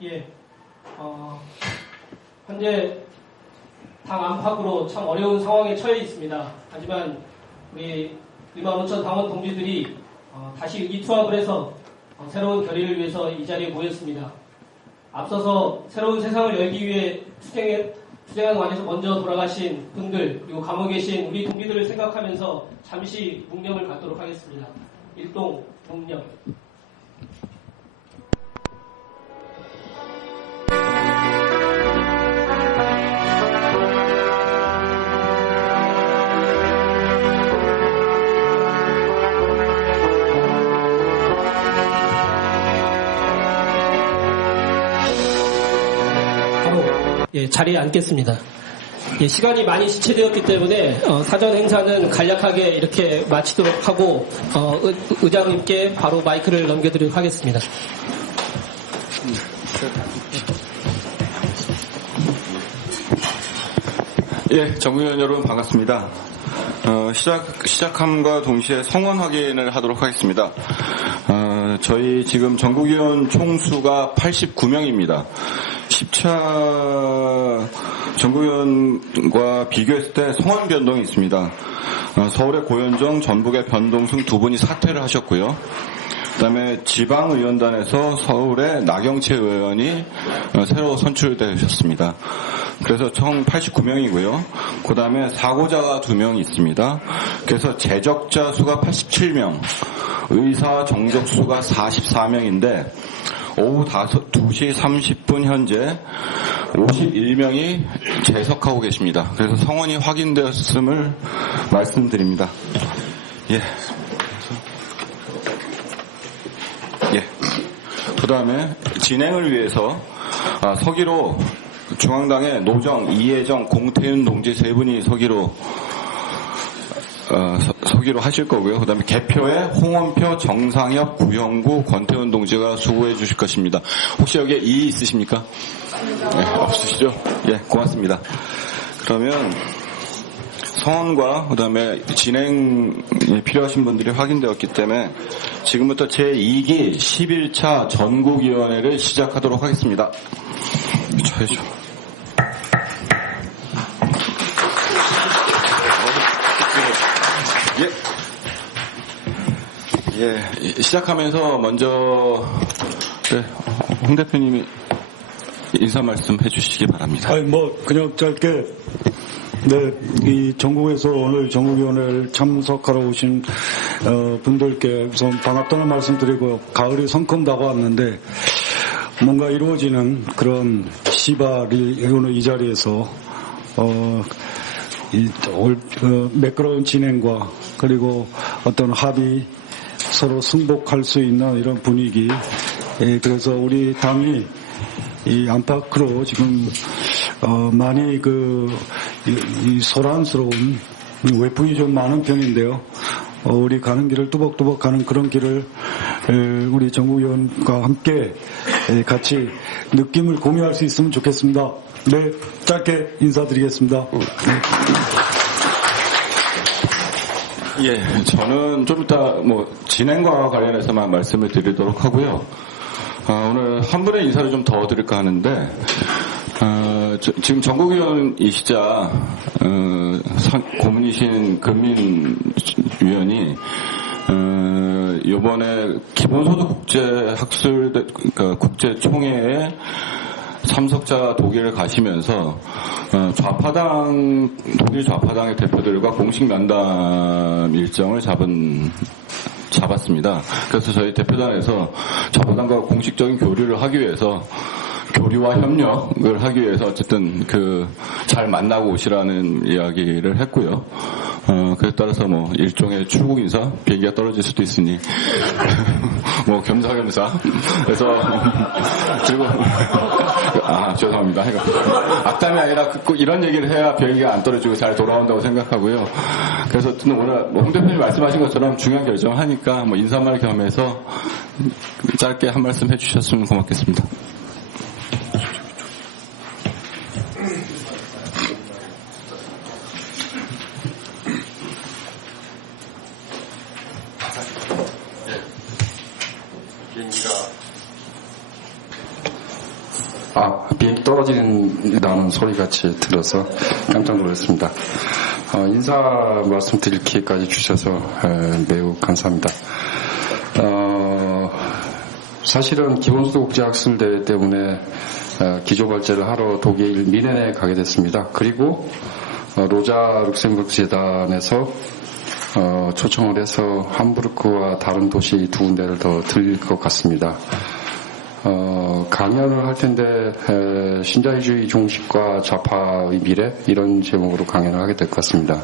예, 현재 당 안팎으로 참 어려운 상황에 처해 있습니다. 하지만 우리 의마문천 당원 동지들이 다시 의기투합을 해서 새로운 결의를 위해서 이 자리에 모였습니다. 앞서서 새로운 세상을 열기 위해 투쟁한 관에서 먼저 돌아가신 분들, 그리고 감옥에 계신 우리 동기들을 생각하면서 잠시 묵념을 갖도록 하겠습니다. 일동 묵념. 예, 자리에 앉겠습니다. 예, 시간이 많이 지체되었기 때문에 사전 행사는 간략하게 이렇게 마치도록 하고 의장님께 바로 마이크를 넘겨드리도록 하겠습니다. 예, 정의원 여러분 반갑습니다. 시작함과 동시에 성원 확인을 하도록 하겠습니다. 저희 지금 전국위원 총수가 89명입니다. 10차 전국위원과 비교했을 때 성원 변동이 있습니다. 서울의 고현정, 전북의 변동승 두 분이 사퇴를 하셨고요. 그다음에 지방의원단에서 서울의 나경채 의원이 새로 선출되셨습니다. 그래서 총 89명이고요. 그다음에 사고자가 2명 있습니다. 그래서 재적자 수가 87명, 의사 정적 수가 44명인데 오후 2시 30분 현재 51명이 재석하고 계십니다. 그래서 성원이 확인되었음을 말씀드립니다. 예. 그 다음에 진행을 위해서 서기로 중앙당의 노정, 이혜정, 공태윤 동지 세 분이 서기로 하실 거고요. 그 다음에 개표에 홍원표, 정상엽, 구형구, 권태훈 동지가 수고해 주실 것입니다. 혹시 여기에 이의 있으십니까? 네, 없으시죠? 예, 고맙습니다. 그러면 성원과 그 다음에 진행이 필요하신 분들이 확인되었기 때문에 지금부터 제2기 11차 전국위원회를 시작하도록 하겠습니다. 쳐야죠. 예, 시작하면서 먼저 홍 대표님이 인사 말씀 해주시기 바랍니다. 그냥 짧게. 네, 이 전국에서 오늘 전국위원회를 참석하러 오신 분들께 우선 반갑다는 말씀드리고 가을이 성큼 다가왔는데 뭔가 이루어지는 그런 시발이 오늘 이 자리에서 매끄러운 진행과 그리고 어떤 합의 서로 승복할 수 있는 이런 분위기. 그래서 우리 당이 이 안팎으로 지금 많이 이 소란스러운 외풍이 좀 많은 편인데요. 우리 가는 길을 뚜벅뚜벅 가는 그런 길을 우리 전국위원과 함께 같이 느낌을 공유할 수 있으면 좋겠습니다. 네, 짧게 인사드리겠습니다. 예, 저는 좀 이따 진행과 관련해서만 말씀을 드리도록 하고요. 오늘 한 분의 인사를 좀 더 드릴까 하는데, 지금 전국위원이시자, 고문이신 금민 위원이, 요번에 기본소득 그러니까 국제총회에 참석자 독일을 가시면서, 독일 좌파당의 대표들과 공식 면담 일정을 잡았습니다. 그래서 저희 대표단에서 좌파당과 공식적인 교류를 하기 위해서 교류와 협력을 하기 위해서 어쨌든 잘 만나고 오시라는 이야기를 했고요. 그에 따라서 일종의 출국 인사, 비행기가 떨어질 수도 있으니 겸사겸사. 그래서 그리고 죄송합니다. 악담이 아니라 이런 얘기를 해야 비행기가 안 떨어지고 잘 돌아온다고 생각하고요. 그래서 오늘 홍 대표님 말씀하신 것처럼 중요한 결정을 하니까 인사말 겸해서 짧게 한 말씀 해주셨으면 고맙겠습니다. 비행기 떨어진다는 소리 같이 들어서 깜짝 놀랐습니다. 인사 말씀 드릴 기회까지 주셔서 매우 감사합니다. 사실은 기본소득국제학술대회 때문에 기조발제를 하러 독일 미넨에 가게 됐습니다. 그리고 로자 룩셈부르크 재단에서 초청을 해서 함부르크와 다른 도시 두 군데를 더 들릴 것 같습니다. 강연을 할 텐데 신자유주의 종식과 좌파의 미래 이런 제목으로 강연을 하게 될 것 같습니다.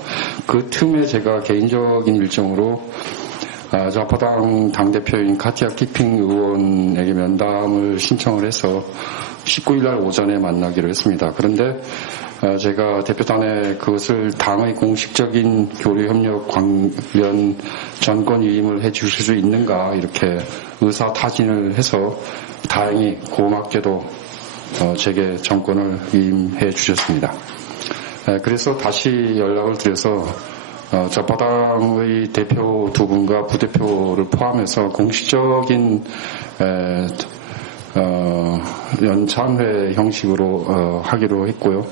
그 틈에 제가 개인적인 일정으로 좌파당 당대표인 카티아 키핑 의원에게 면담을 신청을 해서 19일날 오전에 만나기로 했습니다. 그런데 제가 대표단에 그것을 당의 공식적인 교류협력 관련 전권 위임을 해 주실 수 있는가 이렇게 의사 타진을 해서 다행히 고맙게도 제게 전권을 위임해 주셨습니다. 그래서 다시 연락을 드려서 좌파당의 대표 두 분과 부대표를 포함해서 공식적인 연찬회 형식으로 하기로 했고요.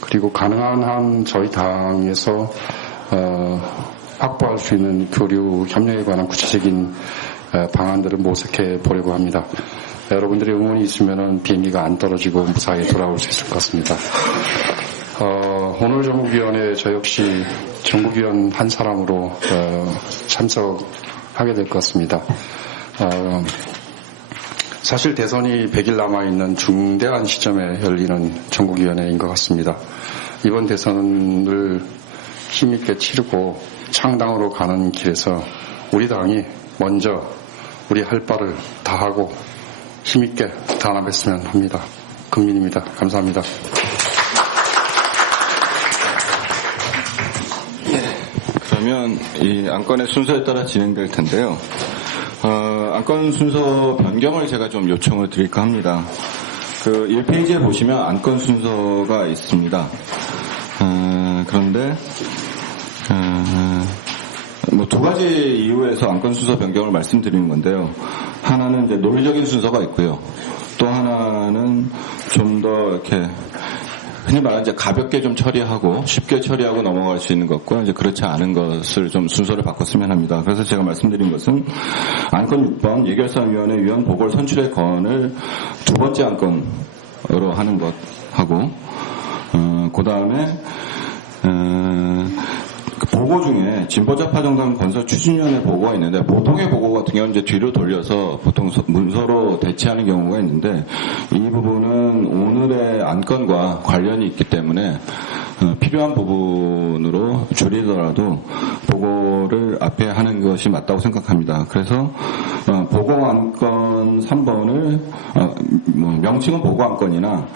그리고 가능한 한 저희 당에서 확보할 수 있는 교류 협력에 관한 구체적인 방안들을 모색해 보려고 합니다. 여러분들의 응원이 있으면 비행기가 안 떨어지고 무사히 돌아올 수 있을 것 같습니다. 오늘 전국위원회 저 역시 전국위원 한 사람으로 참석하게 될 것 같습니다. 사실 대선이 100일 남아있는 중대한 시점에 열리는 전국위원회인 것 같습니다. 이번 대선을 힘있게 치르고 창당으로 가는 길에서 우리 당이 먼저 우리 할 바를 다 하고 힘있게 단합했으면 합니다. 금민입니다. 감사합니다. 그러면 이 안건의 순서에 따라 진행될 텐데요. 안건 순서 변경을 제가 좀 요청을 드릴까 합니다. 그 1페이지에 보시면 안건 순서가 있습니다. 그런데 뭐 두 가지 이유에서 안건 순서 변경을 말씀드리는 건데요. 하나는 이제 논리적인 순서가 있고요. 또 하나는 좀 더 이렇게 흔히 말하는 이제 가볍게 좀 처리하고 쉽게 처리하고 넘어갈 수 있는 것과 이제 그렇지 않은 것을 좀 순서를 바꿨으면 합니다. 그래서 제가 말씀드린 것은 안건 6번 예결산위원회 위원 보궐 선출의 건을 두 번째 안건으로 하는 것하고 그 다음에 보고 중에 진보좌파 정당 건설 추진위원회 보고가 있는데 보통의 보고 같은 경우는 이제 뒤로 돌려서 보통 문서로 대체하는 경우가 있는데 이 부분은 오늘의 안건과 관련이 있기 때문에 필요한 부분으로 줄이더라도 보고를 앞에 하는 것이 맞다고 생각합니다. 그래서 보고 안건 3번을 명칭은 보고 안건이나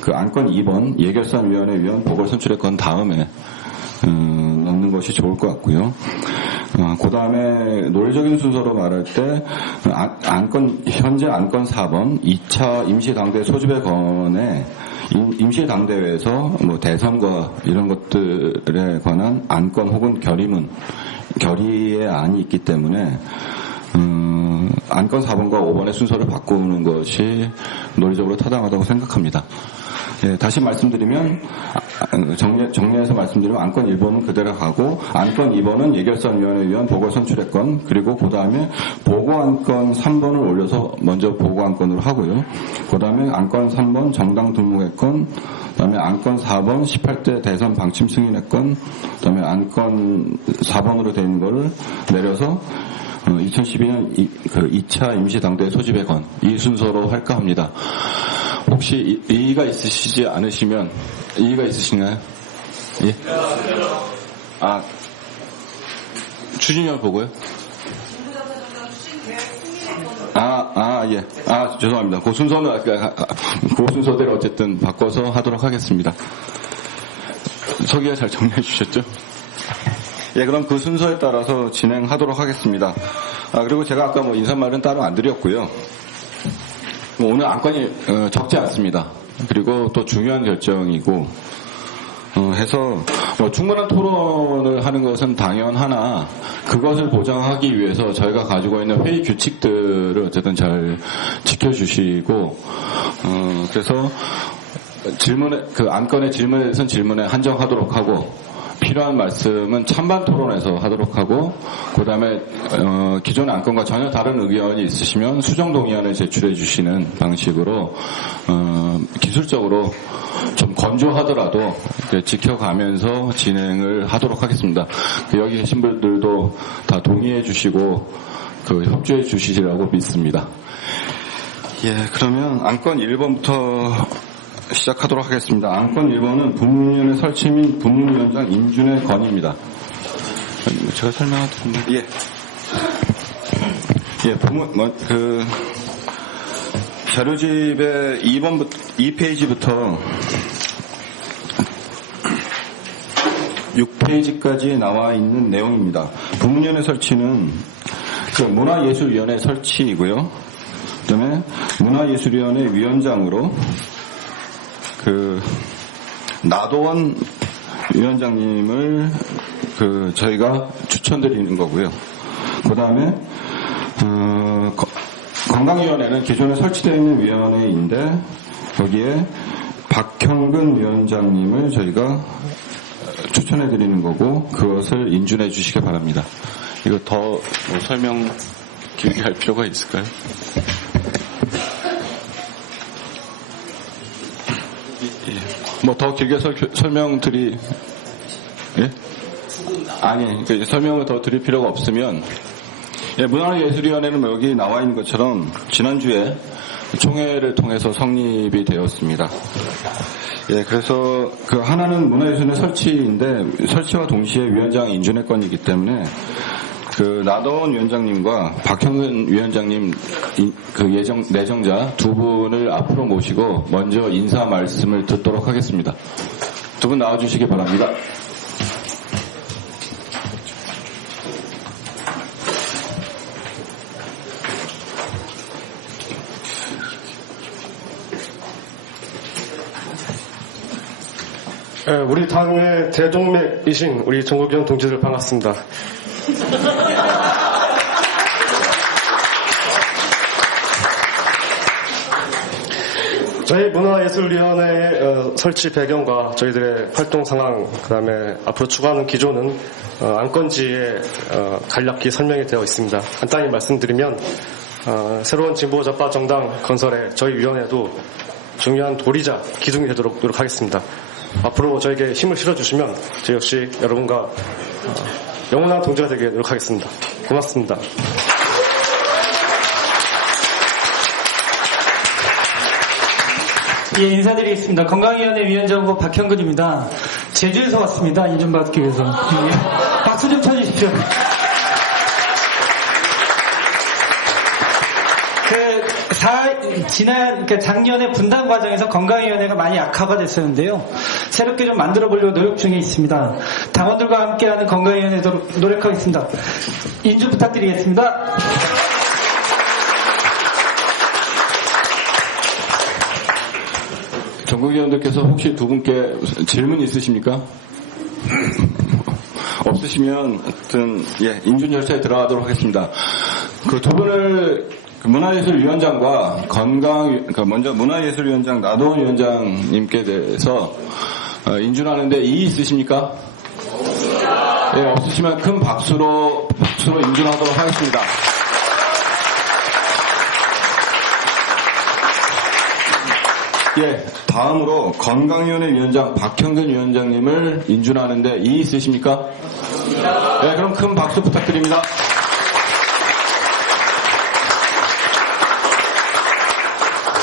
그 안건 2번 예결산위원회 위원 보궐 선출의 건 다음에 넣는 것이 좋을 것 같고요. 그 다음에 논리적인 순서로 말할 때 현재 안건 4번 2차 임시당대 소집의 건에 임시당대회에서 뭐 대선과 이런 것들에 관한 안건 혹은 결의의 안이 있기 때문에 안건 4번과 5번의 순서를 바꾸는 것이 논리적으로 타당하다고 생각합니다. 예, 다시 말씀드리면 정리해서 말씀드리면 안건 1번은 그대로 가고 안건 2번은 예결산위원회 위원 보궐선출의 건 그리고 그 다음에 보고안건 3번을 올려서 먼저 보고안건으로 하고요. 그 다음에 안건 3번 정당 등록의 건 그 다음에 안건 4번 18대 대선 방침 승인의 건 그 다음에 안건 4번으로 되어 있는 거를 내려서 2012년 2차 임시당대 소집의 건 이 순서로 할까 합니다. 혹시 이의가 있으시지 않으시면 이의가 있으신가요? 예? 추진위원 보고요? 예. 죄송합니다. 그 순서는 그 순서대로 어쨌든 바꿔서 하도록 하겠습니다. 서기가 잘 정리해 주셨죠? 예, 그럼 그 순서에 따라서 진행하도록 하겠습니다. 그리고 제가 아까 인사말은 따로 안 드렸고요. 오늘 안건이 적지 않습니다. 그리고 또 중요한 결정이고 해서 충분한 토론을 하는 것은 당연하나 그것을 보장하기 위해서 저희가 가지고 있는 회의 규칙들을 어쨌든 잘 지켜주시고 그래서 질문에 그 안건의 질문에 대해서는 질문에 한정하도록 하고 필요한 말씀은 찬반 토론에서 하도록 하고 그다음에 기존의 안건과 전혀 다른 의견이 있으시면 수정 동의안을 제출해 주시는 방식으로 기술적으로 좀 건조하더라도 지켜가면서 진행을 하도록 하겠습니다. 여기 계신 분들도 다 동의해 주시고 협조해 주시리라고 믿습니다. 예, 그러면 안건 1번부터 시작하도록 하겠습니다. 안건 1번은 분문위원회 설치 및 분문위원장 임준의 건의입니다. 제가 설명드립니다. 예, 자료집의 2페이지부터 6페이지까지 나와 있는 내용입니다. 분문위원회 설치는 문화예술위원회 설치이고요. 그다음에 문화예술위원회 위원장으로 나도원 위원장님을 저희가 추천드리는 거고요. 그 다음에 건강위원회는 기존에 설치되어 있는 위원회인데 거기에 박형근 위원장님을 저희가 추천해드리는 거고 그것을 인준해 주시기 바랍니다. 이거 더 설명 길게 할 필요가 있을까요? 더 길게 설명드리, 예? 아니, 설명을 더 드릴 필요가 없으면, 문화예술위원회는 여기 나와 있는 것처럼 지난주에 총회를 통해서 성립이 되었습니다. 예, 그래서 하나는 문화예술위원회 설치인데, 설치와 동시에 위원장 인준의 건이기 때문에, 나도원 위원장님과 박형근 위원장님 내정자 두 분을 앞으로 모시고 먼저 인사 말씀을 듣도록 하겠습니다. 두 분 나와주시기 바랍니다. 우리 당의 대동맥이신 우리 정국영 동지들 반갑습니다. 저희 문화예술위원회 설치 배경과 저희들의 활동 상황, 그다음에 앞으로 추구하는 기조는 안건지에 간략히 설명이 되어 있습니다. 간단히 말씀드리면 새로운 진보 좌파 정당 건설에 저희 위원회도 중요한 도리자 기둥이 되도록 노력하겠습니다. 앞으로 저에게 힘을 실어주시면 저 역시 여러분과 영원한 동지가 되게 노력하겠습니다. 고맙습니다. 예, 인사드리겠습니다. 건강위원회 위원장 후보 박형근입니다. 제주에서 왔습니다. 인준 받기 위해서. 예, 박수 좀 쳐주십시오. 작년에 분당 과정에서 건강위원회가 많이 약화가 됐었는데요. 새롭게 좀 만들어 보려고 노력 중에 있습니다. 당원들과 함께하는 건강위원회도 노력하겠습니다. 인준 부탁드리겠습니다. 전국위원들께서 혹시 두 분께 질문 있으십니까? 없으시면 하여튼 인준 절차에 들어가도록 하겠습니다. 두 분을 문화예술위원장과 먼저 문화예술위원장 나도원 위원장님께 대해서 인준하는데 이의 있으십니까? 예, 없으시면 큰 박수로 인준하도록 하겠습니다. 예, 다음으로 건강위원회 위원장 박형근 위원장님을 인준하는데 이의 있으십니까? 예, 그럼 큰 박수 부탁드립니다.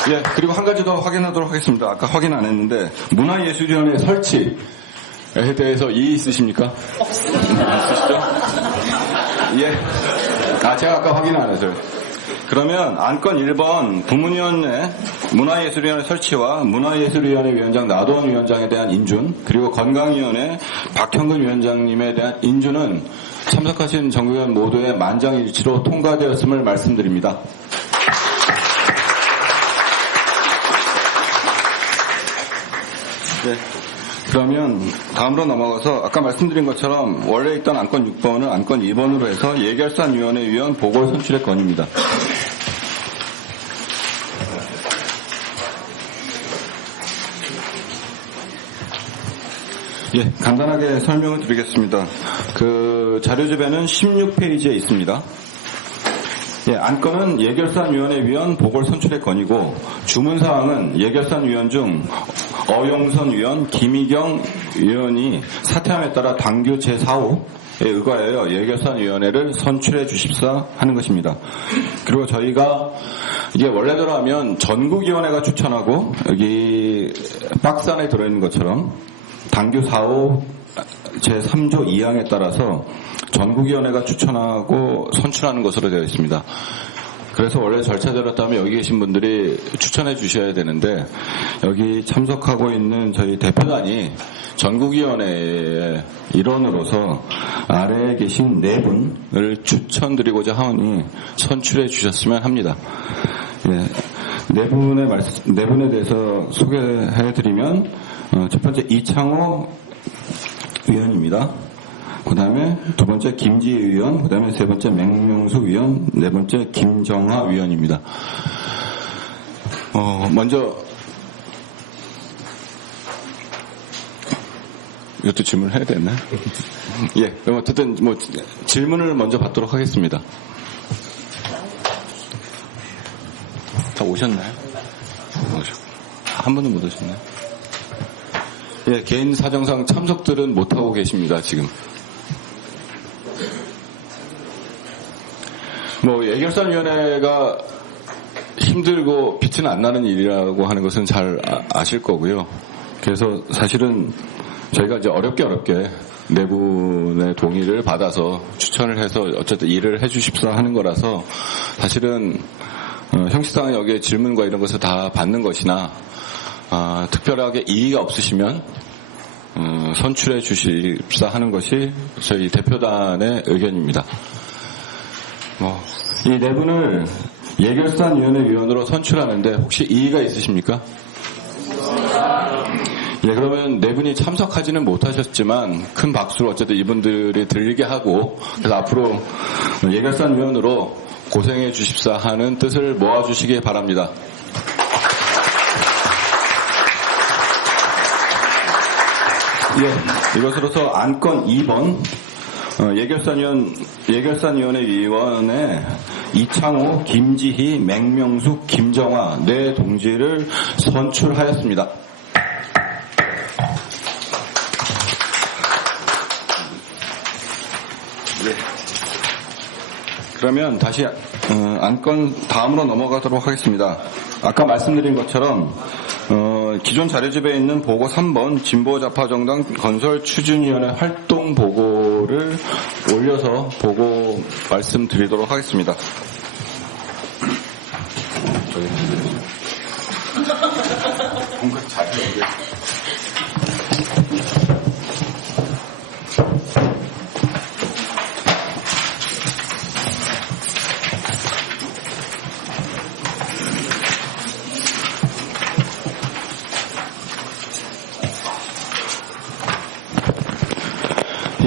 예, 그리고 한 가지 더 확인하도록 하겠습니다. 아까 확인 안 했는데 문화예술위원회 설치에 대해서 이의 있으십니까? 없으시죠? 예. 제가 아까 확인 안 해서요. 그러면 안건 1번 부문위원회 문화예술위원회 설치와 문화예술위원회 위원장 나도원 위원장에 대한 인준, 그리고 건강위원회 박형근 위원장님에 대한 인준은 참석하신 정국위원 모두의 만장일치로 통과되었음을 말씀드립니다. 네. 그러면 다음으로 넘어가서 아까 말씀드린 것처럼 원래 있던 안건 6번을 안건 2번으로 해서 예결산위원회 위원 보궐 선출의 건입니다. 예, 간단하게 설명을 드리겠습니다. 그 자료집에는 16페이지에 있습니다. 예, 안건은 예결산위원회 위원 보궐 선출의 건이고 주문사항은 예결산위원 중 어용선 위원, 김희경 위원이 사퇴함에 따라 당규 제4호에 의거하여 예결산위원회를 선출해 주십사 하는 것입니다. 그리고 저희가 이게 원래대로 하면 전국위원회가 추천하고 여기 박스 안에 들어있는 것처럼 당규 4호 제3조 2항에 따라서 전국위원회가 추천하고 선출하는 것으로 되어 있습니다. 그래서 원래 절차대로 따면 여기 계신 분들이 추천해 주셔야 되는데 여기 참석하고 있는 저희 대표단이 전국위원회의 일원으로서 아래에 계신 네 분을 추천드리고자 하오니 선출해 주셨으면 합니다. 예, 네 분에 대해서 소개해 드리면 첫 번째 이창호 위원입니다. 그 다음에 두 번째 김지희 위원, 그 다음에 세 번째 맹명숙 위원, 네 번째 김정화 위원입니다. 먼저 이것도 질문을 해야 되나? 예, 그럼 어쨌든 질문을 먼저 받도록 하겠습니다. 다 오셨나요? 한 분은 못 오셨나요? 예, 개인 사정상 참석들은 못하고 계십니다, 지금. 예결산위원회가 힘들고 빛은 안 나는 일이라고 하는 것은 잘 아실 거고요. 그래서 사실은 저희가 이제 어렵게 네 분의 동의를 받아서 추천을 해서 어쨌든 일을 해주십사 하는 거라서 사실은 형식상 여기에 질문과 이런 것을 다 받는 것이나 특별하게 이의가 없으시면 선출해 주십사 하는 것이 저희 대표단의 의견입니다. 이 네 분을 예결산위원회 위원으로 선출하는데 혹시 이의가 있으십니까? 예, 그러면 네 분이 참석하지는 못하셨지만 큰 박수로 어쨌든 이분들이 들리게 하고 그래서 앞으로 예결산위원으로 고생해 주십사 하는 뜻을 모아주시기 바랍니다. 예, 이것으로서 안건 2번 예결산위원회 위원회 이창호, 김지희, 맹명숙, 김정화 네 동지를 선출하였습니다. 네. 그러면 다시 안건 다음으로 넘어가도록 하겠습니다. 아까 말씀드린 것처럼 기존 자료집에 있는 보고 3번 진보좌파정당 건설추진위원회 활동 보고를 올려서 보고 말씀드리도록 하겠습니다.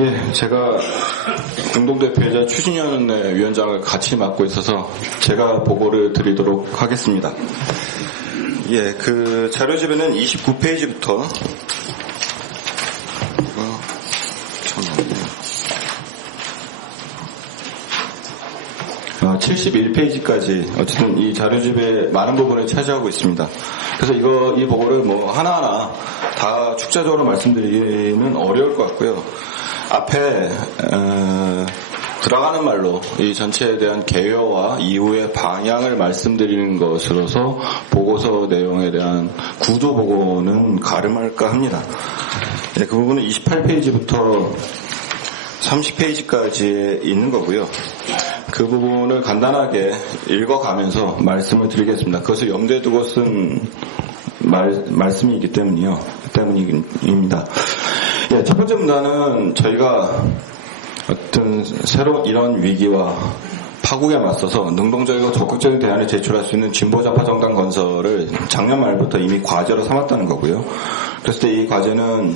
예, 제가 공동대표이자 추진위원회 위원장을 같이 맡고 있어서 제가 보고를 드리도록 하겠습니다. 예, 그 자료집에는 29페이지부터 71페이지까지 어쨌든 이 자료집의 많은 부분을 차지하고 있습니다. 그래서 이 보고를 하나하나 다 축자적으로 말씀드리기는 어려울 것 같고요. 앞에 들어가는 말로 이 전체에 대한 개요와 이후의 방향을 말씀드리는 것으로서 보고서 내용에 대한 구조 보고는 가름할까 합니다. 네, 그 부분은 28페이지부터 30페이지까지 있는 거고요. 그 부분을 간단하게 읽어가면서 말씀을 드리겠습니다. 그것을 염두에 두고 쓴 말씀이기 때문입니다. 예, 첫 번째 문단은 저희가 어떤 새로운 이런 위기와 파국에 맞서서 능동적이고 적극적인 대안을 제출할 수 있는 진보좌파 정당 건설을 작년 말부터 이미 과제로 삼았다는 거고요. 그랬을 때 이 과제는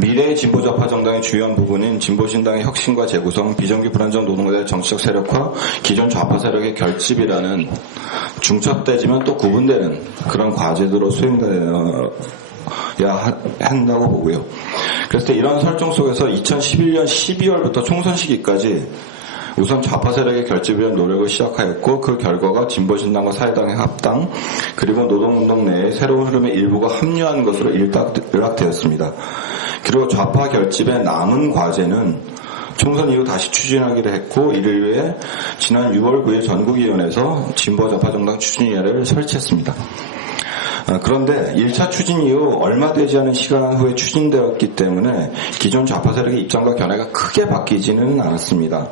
미래의 진보좌파 정당의 주요한 부분인 진보신당의 혁신과 재구성, 비정규 불안정 노동자의 정치적 세력화, 기존 좌파 세력의 결집이라는 중첩되지만 또 구분되는 그런 과제들로 수행되어야 한다고 보고요. 그래서 이런 설정 속에서 2011년 12월부터 총선 시기까지 우선 좌파 세력의 결집을 위한 노력을 시작하였고 그 결과가 진보신당과 사회당의 합당 그리고 노동운동 내에 새로운 흐름의 일부가 합류한 것으로 일각되었습니다. 그리고 좌파 결집의 남은 과제는 총선 이후 다시 추진하기로 했고 이를 위해 지난 6월 9일 전국위원회에서 진보좌파 정당 추진위원회를 설치했습니다. 그런데 1차 추진 이후 얼마 되지 않은 시간 후에 추진되었기 때문에 기존 좌파 세력의 입장과 견해가 크게 바뀌지는 않았습니다.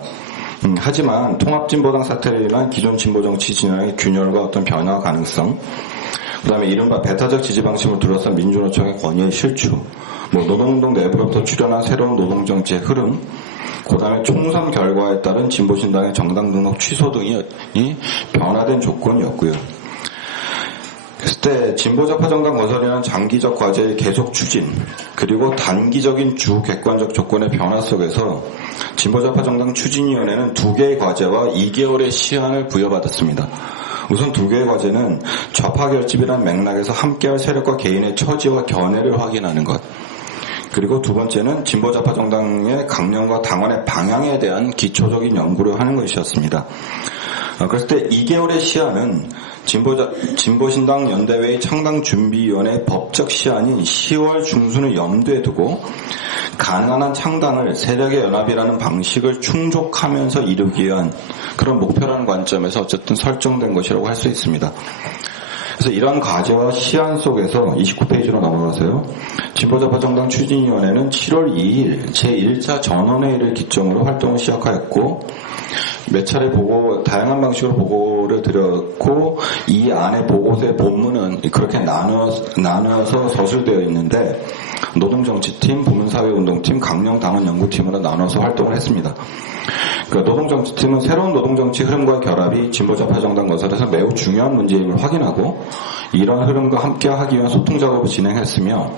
하지만 통합진보당 사태로 인한 기존 진보정치 진영의 균열과 어떤 변화 가능성, 그 다음에 이른바 배타적 지지 방식을 둘러싼 민주노총의 권위의 실추, 노동운동 내부로부터 출현한 새로운 노동정치의 흐름, 그 다음에 총선 결과에 따른 진보신당의 정당 등록 취소 등이 변화된 조건이었고요. 그랬을 때 진보좌파 정당 건설이라는 장기적 과제의 계속 추진 그리고 단기적인 주객관적 조건의 변화 속에서 진보좌파 정당 추진위원회는 2개의 과제와 2개월의 시한을 부여받았습니다. 우선 2개의 과제는 좌파 결집이라는 맥락에서 함께할 세력과 개인의 처지와 견해를 확인하는 것, 그리고 2번째는 진보좌파 정당의 강령과 당원의 방향에 대한 기초적인 연구를 하는 것이었습니다. 그랬을 때 2개월의 시한은 진보신당 연대회의 창당준비위원회의 법적 시한인 10월 중순을 염두에 두고 가능한 한 창당을 세력의 연합이라는 방식을 충족하면서 이루기 위한 그런 목표라는 관점에서 어쨌든 설정된 것이라고 할 수 있습니다. 그래서 이런 과제와 시한 속에서 29페이지로 넘어가세요. 진보좌파 정당 추진위원회는 7월 2일 제1차 전원회의를 기점으로 활동을 시작하였고 몇 차례 다양한 방식으로 보고를 드렸고 이 안에 보고서의 본문은 그렇게 나누어서 서술되어 있는데 노동정치팀, 부문사회운동팀, 강령당원연구팀으로 나눠서 활동을 했습니다. 노동정치팀은 새로운 노동정치 흐름과의 결합이 진보좌파 정당 건설에서 매우 중요한 문제임을 확인하고 이런 흐름과 함께하기 위한 소통 작업을 진행했으며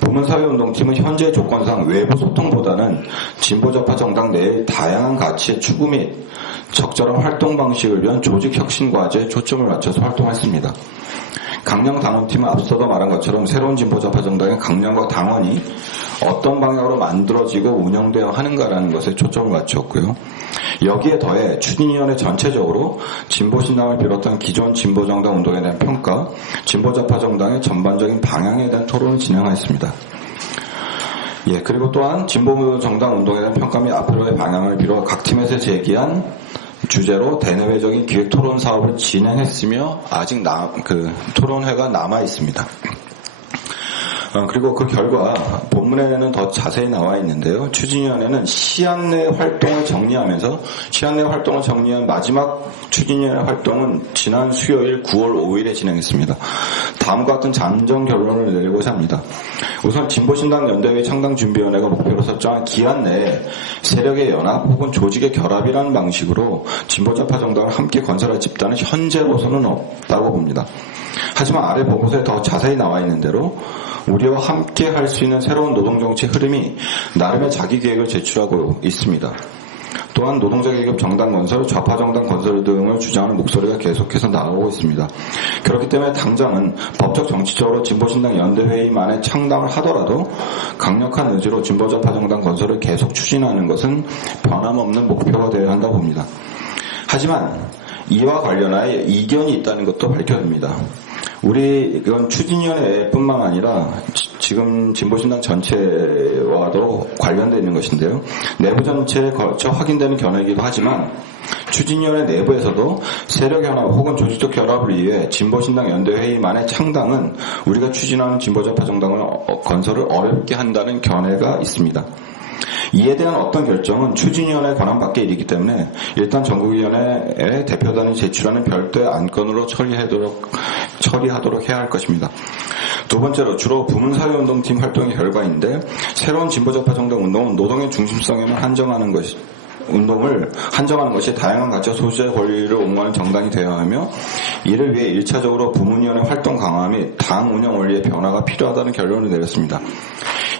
부문사회운동팀은 현재 조건상 외부 소통보다는 진보좌파 정당 내의 다양한 가치의 추구 및 적절한 활동 방식을 위한 조직혁신 과제에 초점을 맞춰서 활동했습니다. 강령당원팀은 앞서도 말한 것처럼 새로운 진보좌파 정당의 강령과 당원이 어떤 방향으로 만들어지고 운영되어 하는가라는 것에 초점을 맞췄고요. 여기에 더해 추진위원회 전체적으로 진보신당을 비롯한 기존 진보정당 운동에 대한 평가, 진보좌파 정당의 전반적인 방향에 대한 토론을 진행하였습니다. 그리고 또한 진보정당 운동에 대한 평가 및 앞으로의 방향을 비롯 각 팀에서 제기한 주제로 대내외적인 기획 토론 사업을 진행했으며 아직 토론회가 남아 있습니다. 그리고 그 결과 본문에는 더 자세히 나와 있는데요. 추진위원회는 시한 내 활동을 정리하면서 시한 내 활동을 정리한 마지막 추진위원회 활동은 지난 수요일 9월 5일에 진행했습니다. 다음과 같은 잠정 결론을 내리고자 합니다. 우선 진보신당 연대회 창당준비위원회가 목표로 설정한 기한 내에 세력의 연합 혹은 조직의 결합이라는 방식으로 진보좌파 정당을 함께 건설할 집단은 현재로서는 없다고 봅니다. 하지만 아래 보고서에 더 자세히 나와 있는 대로 우리와 함께 할 수 있는 새로운 노동정치 흐름이 나름의 자기 계획을 제출하고 있습니다. 또한 노동자 계급 정당 건설, 좌파 정당 건설 등을 주장하는 목소리가 계속해서 나오고 있습니다. 그렇기 때문에 당장은 법적 정치적으로 진보신당 연대회의만의 창당을 하더라도 강력한 의지로 진보좌파 정당 건설을 계속 추진하는 것은 변함없는 목표가 되어야 한다고 봅니다. 하지만 이와 관련하여 이견이 있다는 것도 밝혀집니다. 이건 추진위원회뿐만 아니라 지금 진보신당 전체와도 관련되어 있는 것인데요. 내부 전체에 걸쳐 확인되는 견해이기도 하지만 추진위원회 내부에서도 세력연합 혹은 조직적 결합을 위해 진보신당 연대회의만의 창당은 우리가 추진하는 진보좌파 정당을 건설을 어렵게 한다는 견해가 있습니다. 이에 대한 어떤 결정은 추진위원회 권한 밖의 일이기 때문에 일단 전국위원회에 대표단이 제출하는 별도의 안건으로 처리하도록 해야 할 것입니다. 두 번째로 주로 부문사회운동팀 활동의 결과인데 새로운 진보좌파 정당 운동은 노동의 중심성에만 한정하는 운동을 한정하는 것이 다양한 가치와 소수자의 권리를 옹호하는 정당이 되어야 하며 이를 위해 1차적으로 부문위원회 활동 강화 및 당 운영 원리의 변화가 필요하다는 결론을 내렸습니다.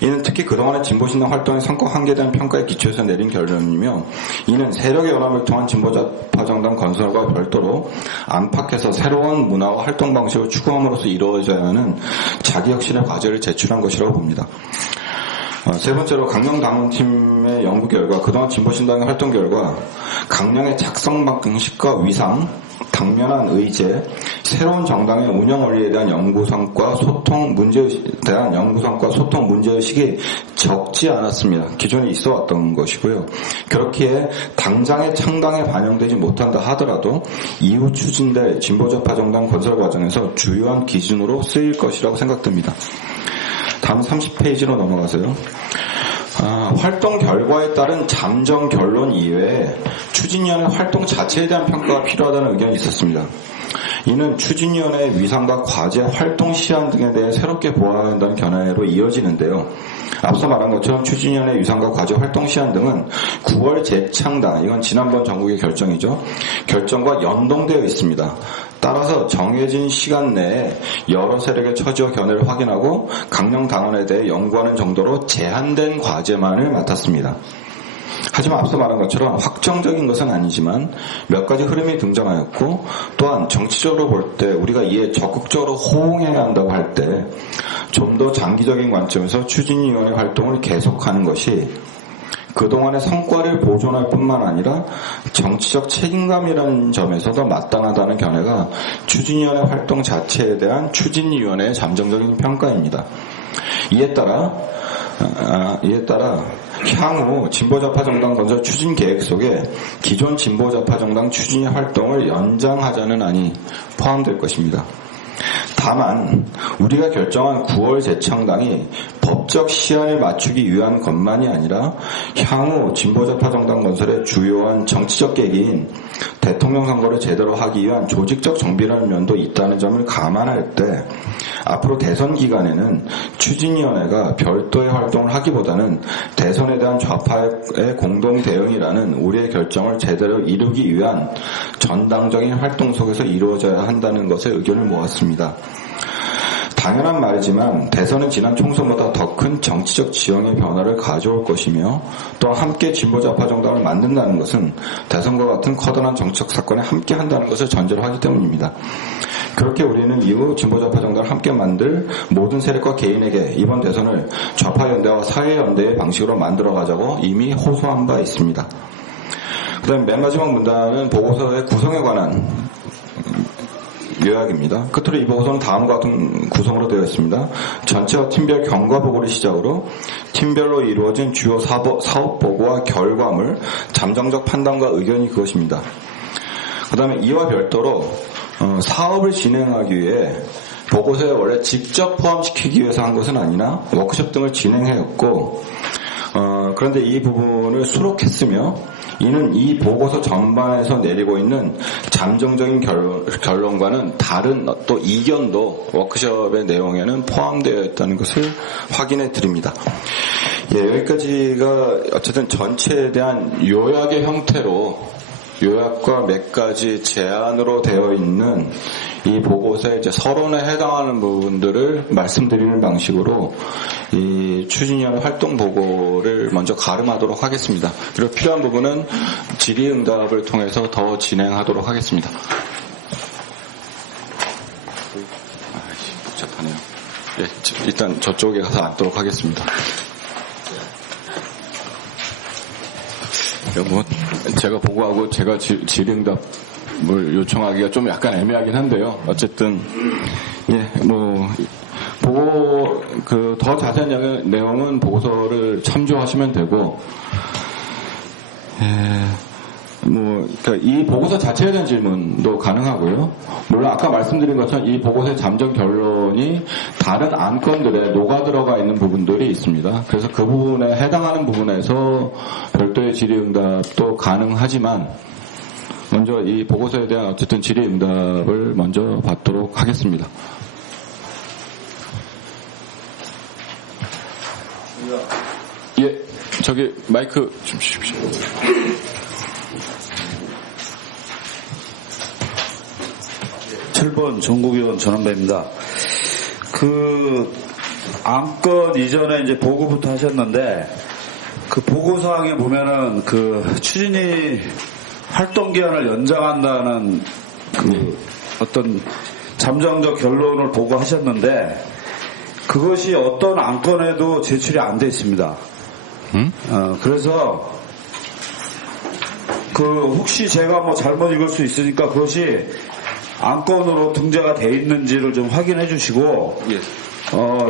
이는 특히 그동안의 진보신당 활동의 성과 한계에 대한 평가에 기초해서 내린 결론이며 이는 세력의 연합을 통한 진보좌파 정당 건설과 별도로 안팎에서 새로운 문화와 활동 방식을 추구함으로써 이루어져야 하는 자기혁신의 과제를 제출한 것이라고 봅니다. 세 번째로 강령당원팀의 연구 결과 그동안 진보신당의 활동 결과 강령의 작성 방식과 위상, 당면한 의제, 새로운 정당의 운영 원리에 대한 연구성과 소통 문제의식이 적지 않았습니다. 기존에 있어 왔던 것이고요. 그렇기에 당장의 창당에 반영되지 못한다 하더라도 이후 추진될 진보좌파 정당 건설 과정에서 주요한 기준으로 쓰일 것이라고 생각됩니다. 다음 30페이지로 넘어가세요. 활동 결과에 따른 잠정 결론 이외에 추진위원회 활동 자체에 대한 평가가 필요하다는 의견이 있었습니다. 이는 추진위원회의 위상과 과제, 활동 시한 등에 대해 새롭게 보아야 한다는 견해로 이어지는데요. 앞서 말한 것처럼 추진위원회 위상과 과제, 활동 시한 등은 9월 재창당, 이건 지난번 전국의 결정이죠. 결정과 연동되어 있습니다. 따라서 정해진 시간 내에 여러 세력의 처지와 견해를 확인하고 강령 당원에 대해 연구하는 정도로 제한된 과제만을 맡았습니다. 하지만 앞서 말한 것처럼 확정적인 것은 아니지만 몇 가지 흐름이 등장하였고 또한 정치적으로 볼 때 우리가 이에 적극적으로 호응해야 한다고 할 때 좀 더 장기적인 관점에서 추진위원회 활동을 계속하는 것이 그동안의 성과를 보존할 뿐만 아니라 정치적 책임감이라는 점에서도 마땅하다는 견해가 추진위원회 활동 자체에 대한 추진위원회의 잠정적인 평가입니다. 이에 따라 향후 진보좌파 정당 건설 추진 계획 속에 기존 진보좌파 정당 추진의 활동을 연장하자는 안이 포함될 것입니다. 다만 우리가 결정한 9월 재창당이 법적 시한을 맞추기 위한 것만이 아니라 향후 진보좌파 정당 건설의 주요한 정치적 계기인 대통령 선거를 제대로 하기 위한 조직적 정비라는 면도 있다는 점을 감안할 때 앞으로 대선 기간에는 추진위원회가 별도의 활동을 하기보다는 대선에 대한 좌파의 공동 대응이라는 우리의 결정을 제대로 이루기 위한 전당적인 활동 속에서 이루어져야 한다는 것에 의견을 모았습니다. 당연한 말이지만 대선은 지난 총선보다 더 큰 정치적 지형의 변화를 가져올 것이며 또 함께 진보좌파 정당을 만든다는 것은 대선과 같은 커다란 정치적 사건에 함께 한다는 것을 전제로 하기 때문입니다. 그렇게 우리는 이후 진보좌파 정당을 함께 만들 모든 세력과 개인에게 이번 대선을 좌파연대와 사회연대의 방식으로 만들어가자고 이미 호소한 바 있습니다. 그 다음에 맨 마지막 문단은 보고서의 구성에 관한 요약입니다. 끝으로 이 보고서는 다음과 같은 구성으로 되어 있습니다. 전체와 팀별 경과 보고를 시작으로 팀별로 이루어진 주요 사업 보고와 결과물, 잠정적 판단과 의견이 그것입니다. 그 다음에 이와 별도로 사업을 진행하기 위해 보고서에 원래 직접 포함시키기 위해서 한 것은 아니나 워크숍 등을 진행했고 그런데 이 부분을 수록했으며 이는 이 보고서 전반에서 내리고 있는 잠정적인 결론과는 다른 또 이견도 워크숍의 내용에는 포함되어 있다는 것을 확인해 드립니다. 예, 여기까지가 어쨌든 전체에 대한 요약의 형태로 요약과 몇 가지 제안으로 되어 있는 이 보고서의 이제 서론에 해당하는 부분들을 말씀드리는 방식으로 이 추진위원회 활동 보고를 먼저 가름하도록 하겠습니다. 그리고 필요한 부분은 질의응답을 통해서 더 진행하도록 하겠습니다. 복잡하네요. 예, 일단 저쪽에 가서 앉도록 하겠습니다. 뭐 제가 보고하고 제가 질의응답을 요청하기가 좀 약간 애매하긴 한데요. 어쨌든 예, 뭐 보고 더 자세한 내용은 보고서를 참조하시면 되고 그러니까 이 보고서 자체에 대한 질문도 가능하고요. 물론 아까 말씀드린 것처럼 이 보고서의 잠정 결론이 다른 안건들에 녹아 들어가 있는 부분들이 있습니다. 그래서 그 부분에 해당하는 부분에서 별도의 질의응답도 가능하지만 먼저 이 보고서에 대한 어쨌든 질의응답을 먼저 받도록 하겠습니다. 예, 저기 마이크 좀 주십시오. 7번 정국위원 전원배입니다. 그 안건 이전에 이제 보고부터 하셨는데 그 보고사항에 보면은 그 추진위 활동 기한을 연장한다는 그 어떤 잠정적 결론을 보고하셨는데 그것이 어떤 안건에도 제출이 안 돼 있습니다. 그래서 그 혹시 제가 뭐 잘못 읽을 수 있으니까 그것이 안건으로 등재가 돼 있는지를 좀 확인해 주시고,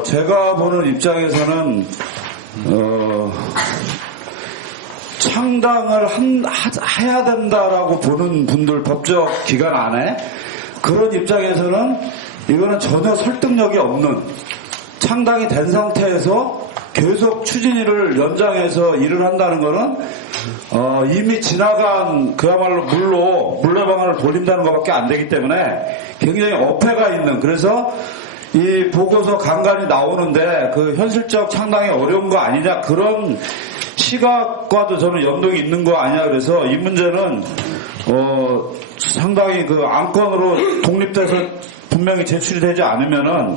제가 보는 입장에서는 창당을 해야 된다라고 보는 분들 법적 기간 안에 그런 입장에서는 이거는 전혀 설득력이 없는 창당이 된 상태에서 계속 추진위를 연장해서 일을 한다는 거는 이미 지나간 그야말로 물레방아를 돌린다는 것밖에 안 되기 때문에 굉장히 어폐가 있는, 그래서 이 보고서 간간히 나오는데 그 현실적 창당이 어려운 거 아니냐, 그런 시각과도 저는 연동이 있는 거 아니냐. 그래서 이 문제는 상당히 그 안건으로 독립돼서 분명히 제출이 되지 않으면은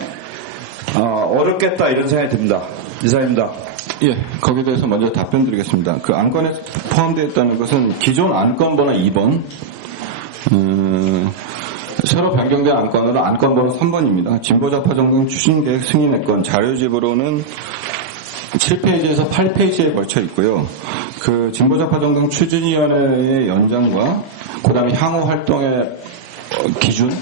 어렵겠다 이런 생각이 듭니다. 이상입니다. 예, 거기에 대해서 먼저 답변 드리겠습니다. 그 안건에 포함되어 있다는 것은 기존 안건 번호 2번, 새로 변경된 안건으로 안건 번호 3번입니다. 진보좌파 정당 추진계획 승인의 건 자료집으로는 7페이지에서 8페이지에 걸쳐 있고요. 그 진보좌파 정당 추진위원회의 연장과 그 다음에 향후 활동의 기준에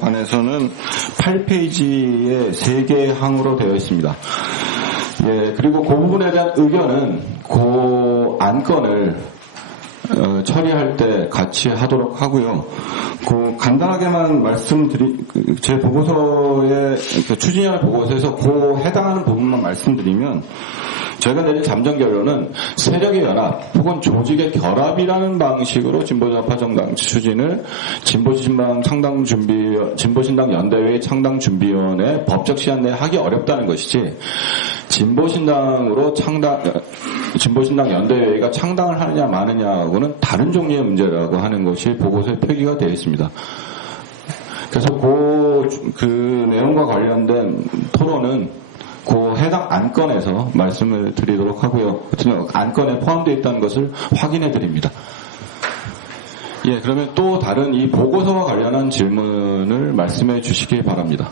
관해서는 8페이지에 3개의 항으로 되어 있습니다. 예, 그리고 그 부분에 대한 의견은 그 안건을 처리할 때 같이 하도록 하고요. 그 간단하게만 제 보고서의 추진위원회 보고서에서 그 해당하는 부분만 말씀드리면, 저희가 내린 잠정 결론은 세력의 연합 혹은 조직의 결합이라는 방식으로 진보좌파 정당 추진을 진보신당 연대회의 창당준비위원회 법적 시한 내에 하기 어렵다는 것이지, 진보신당 연대회의가 창당을 하느냐 마느냐하고는 다른 종류의 문제라고 하는 것이 보고서에 표기가 되어 있습니다. 그래서 그 내용과 관련된 토론은 그 해당 안건에서 말씀을 드리도록 하고요. 안건에 포함되어 있다는 것을 확인해 드립니다. 예, 그러면 또 다른 이 보고서와 관련한 질문을 말씀해 주시기 바랍니다.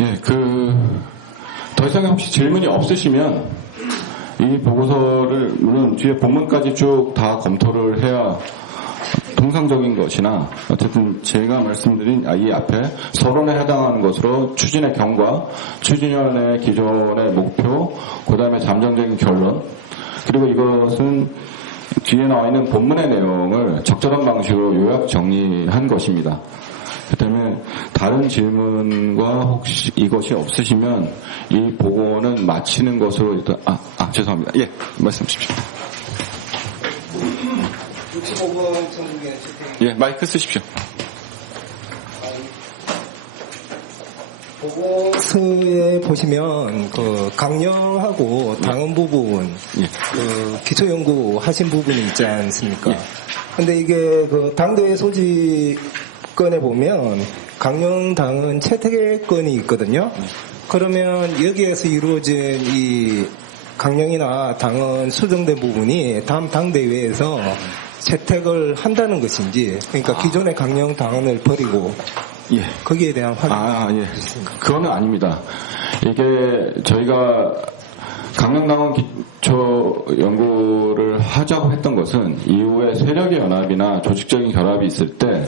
예, 더 이상의 혹시 질문이 없으시면 이 보고서를 물론 뒤에 본문까지 쭉 다 검토를 해야 통상적인 것이나, 어쨌든 제가 말씀드린 이 앞에 서론에 해당하는 것으로 추진의 경과, 추진위원회 기존의 목표, 그 다음에 잠정적인 결론, 그리고 이것은 뒤에 나와 있는 본문의 내용을 적절한 방식으로 요약 정리한 것입니다. 그 때문에 다른 질문과 혹시 이것이 없으시면 이 보고는 마치는 것으로 일단, 죄송합니다. 예, 말씀 주십시오. 65번 정국의 예, 마이크 쓰십시오. 보고서에 보시면 그 강령하고 당헌 부분, 그 기초연구 하신 부분이 있지 않습니까? 근데 이게 그 당대회 소집건에 보면 강령 당헌 채택건이 있거든요. 그러면 여기에서 이루어진 이 강령이나 당헌 수정된 부분이 다음 당대회에서 채택을 한다는 것인지, 그러니까 기존의 강령 당헌을 버리고 거기에 대한 확인. 그거는 아닙니다. 이게 저희가 강령당헌 기초 연구를 하자고 했던 것은 이후에 세력의 연합이나 조직적인 결합이 있을 때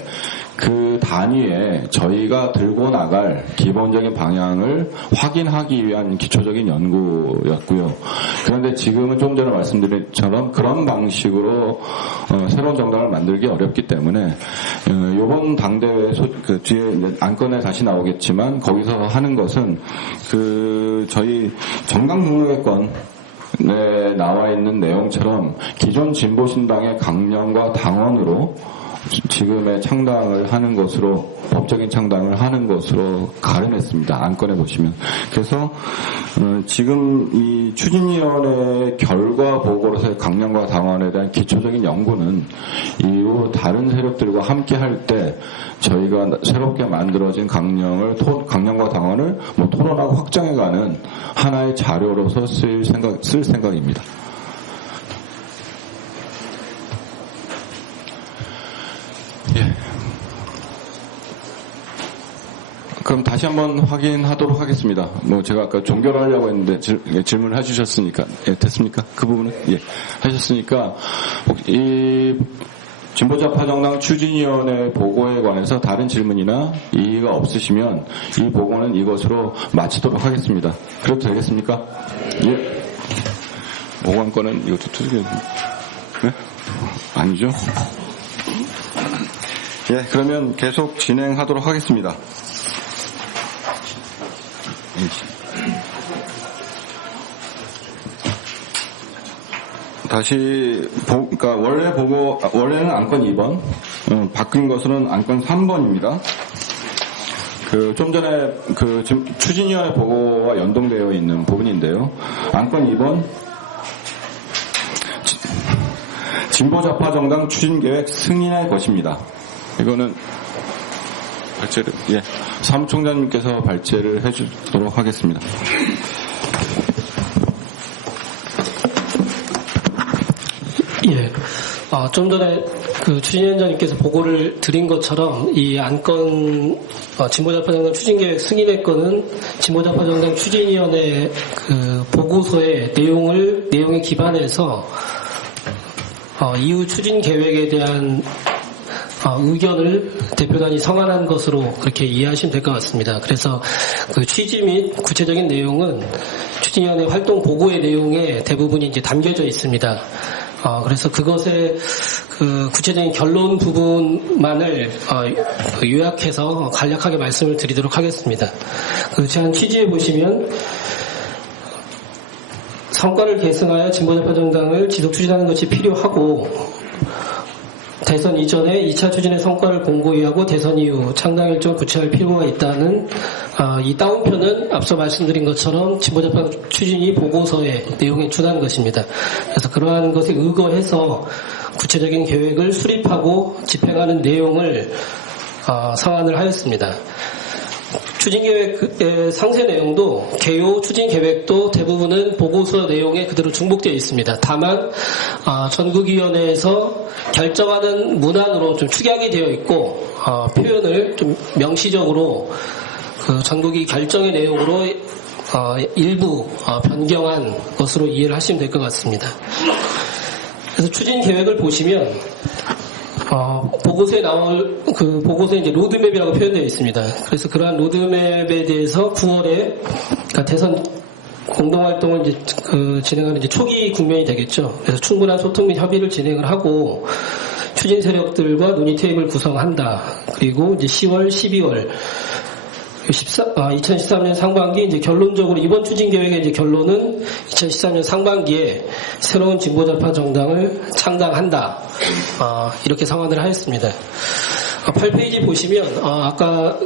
그 단위에 저희가 들고 나갈 기본적인 방향을 확인하기 위한 기초적인 연구였고요. 그런데 지금은 좀 전에 말씀드린 것처럼 그런 방식으로 새로운 정당을 만들기 어렵기 때문에 이번 당대회 그 뒤에 안건에 다시 나오겠지만 거기서 하는 것은 그 저희 정당 등록의 건 나와 있는 내용처럼 기존 진보신당의 강령과 당원으로 지금의 창당을 하는 것으로, 법적인 창당을 하는 것으로 가름했습니다. 안건에 보시면. 그래서 지금 이 추진위원회의 결과 보고로서의 강령과 당원에 대한 기초적인 연구는 이후 다른 세력들과 함께 할 때 저희가 새롭게 만들어진 강령과 당원을 토론하고 확장해가는 하나의 자료로서 쓸 생각입니다. 예. 그럼 다시 한번 확인하도록 하겠습니다. 제가 아까 종결을 하려고 했는데 질문을 해주셨으니까. 예, 됐습니까? 그 부분은? 예. 하셨으니까, 이 진보좌파정당 추진위원회 보고에 관해서 다른 질문이나 이의가 없으시면 이 보고는 이것으로 마치도록 하겠습니다. 그래도 되겠습니까? 예. 보고안건은 이것도 투기해야 네? 아니죠? 예, 그러면 계속 진행하도록 하겠습니다. 다시 그러니까 원래는 안건 2번, 바뀐 것은 안건 3번입니다. 좀 전에 추진위원회 보고와 연동되어 있는 부분인데요. 안건 2번 진보좌파정당 추진계획 승인의 것입니다. 이거는 발제를, 예, 사무총장님께서 발제를 해주도록 하겠습니다. 예, 좀 전에 추진위원장님께서 보고를 드린 것처럼 이 안건 진보좌파정당 추진계획 승인의 건은 진보좌파정당 추진위원회 보고서의 내용에 기반해서 이후 추진 계획에 대한 의견을 대표단이 성안한 것으로 그렇게 이해하시면 될 것 같습니다. 그래서 취지 및 구체적인 내용은 추진위원회 활동 보고의 내용에 대부분이 이제 담겨져 있습니다. 그래서 그것의 구체적인 결론 부분만을 요약해서 간략하게 말씀을 드리도록 하겠습니다. 제안 취지에 보시면 성과를 계승하여 진보좌파정당을 지속 추진하는 것이 필요하고 대선 이전에 2차 추진의 성과를 공고히 하고 대선 이후 창당 일정을 구체할 필요가 있다는 이 다운표는 앞서 말씀드린 것처럼 진보좌파 추진위 보고서의 내용에 준한 것입니다. 그래서 그러한 것에 의거해서 구체적인 계획을 수립하고 집행하는 내용을 서한을 하였습니다. 추진계획의 상세 내용도 개요 추진계획도 대부분은 보고서 내용에 그대로 중복되어 있습니다. 다만 전국위원회에서 결정하는 문안으로 좀 축약이 되어 있고 표현을 좀 명시적으로 전국위 결정의 내용으로 일부 변경한 것으로 이해를 하시면 될 것 같습니다. 그래서 추진계획을 보시면 보고서에 나올 보고서에 이제 로드맵이라고 표현되어 있습니다. 그래서 그러한 로드맵에 대해서 9월에 그러니까 대선 공동활동을 이제 진행하는 이제 초기 국면이 되겠죠. 그래서 충분한 소통 및 협의를 진행을 하고 추진 세력들과 논의 테이블을 구성한다. 그리고 이제 10월, 12월 2013년 상반기 이제 결론적으로 이번 추진 계획의 이제 결론은 2013년 상반기에 새로운 진보좌파 정당을 창당한다. 이렇게 상환을 하였습니다. 8페이지 보시면 아까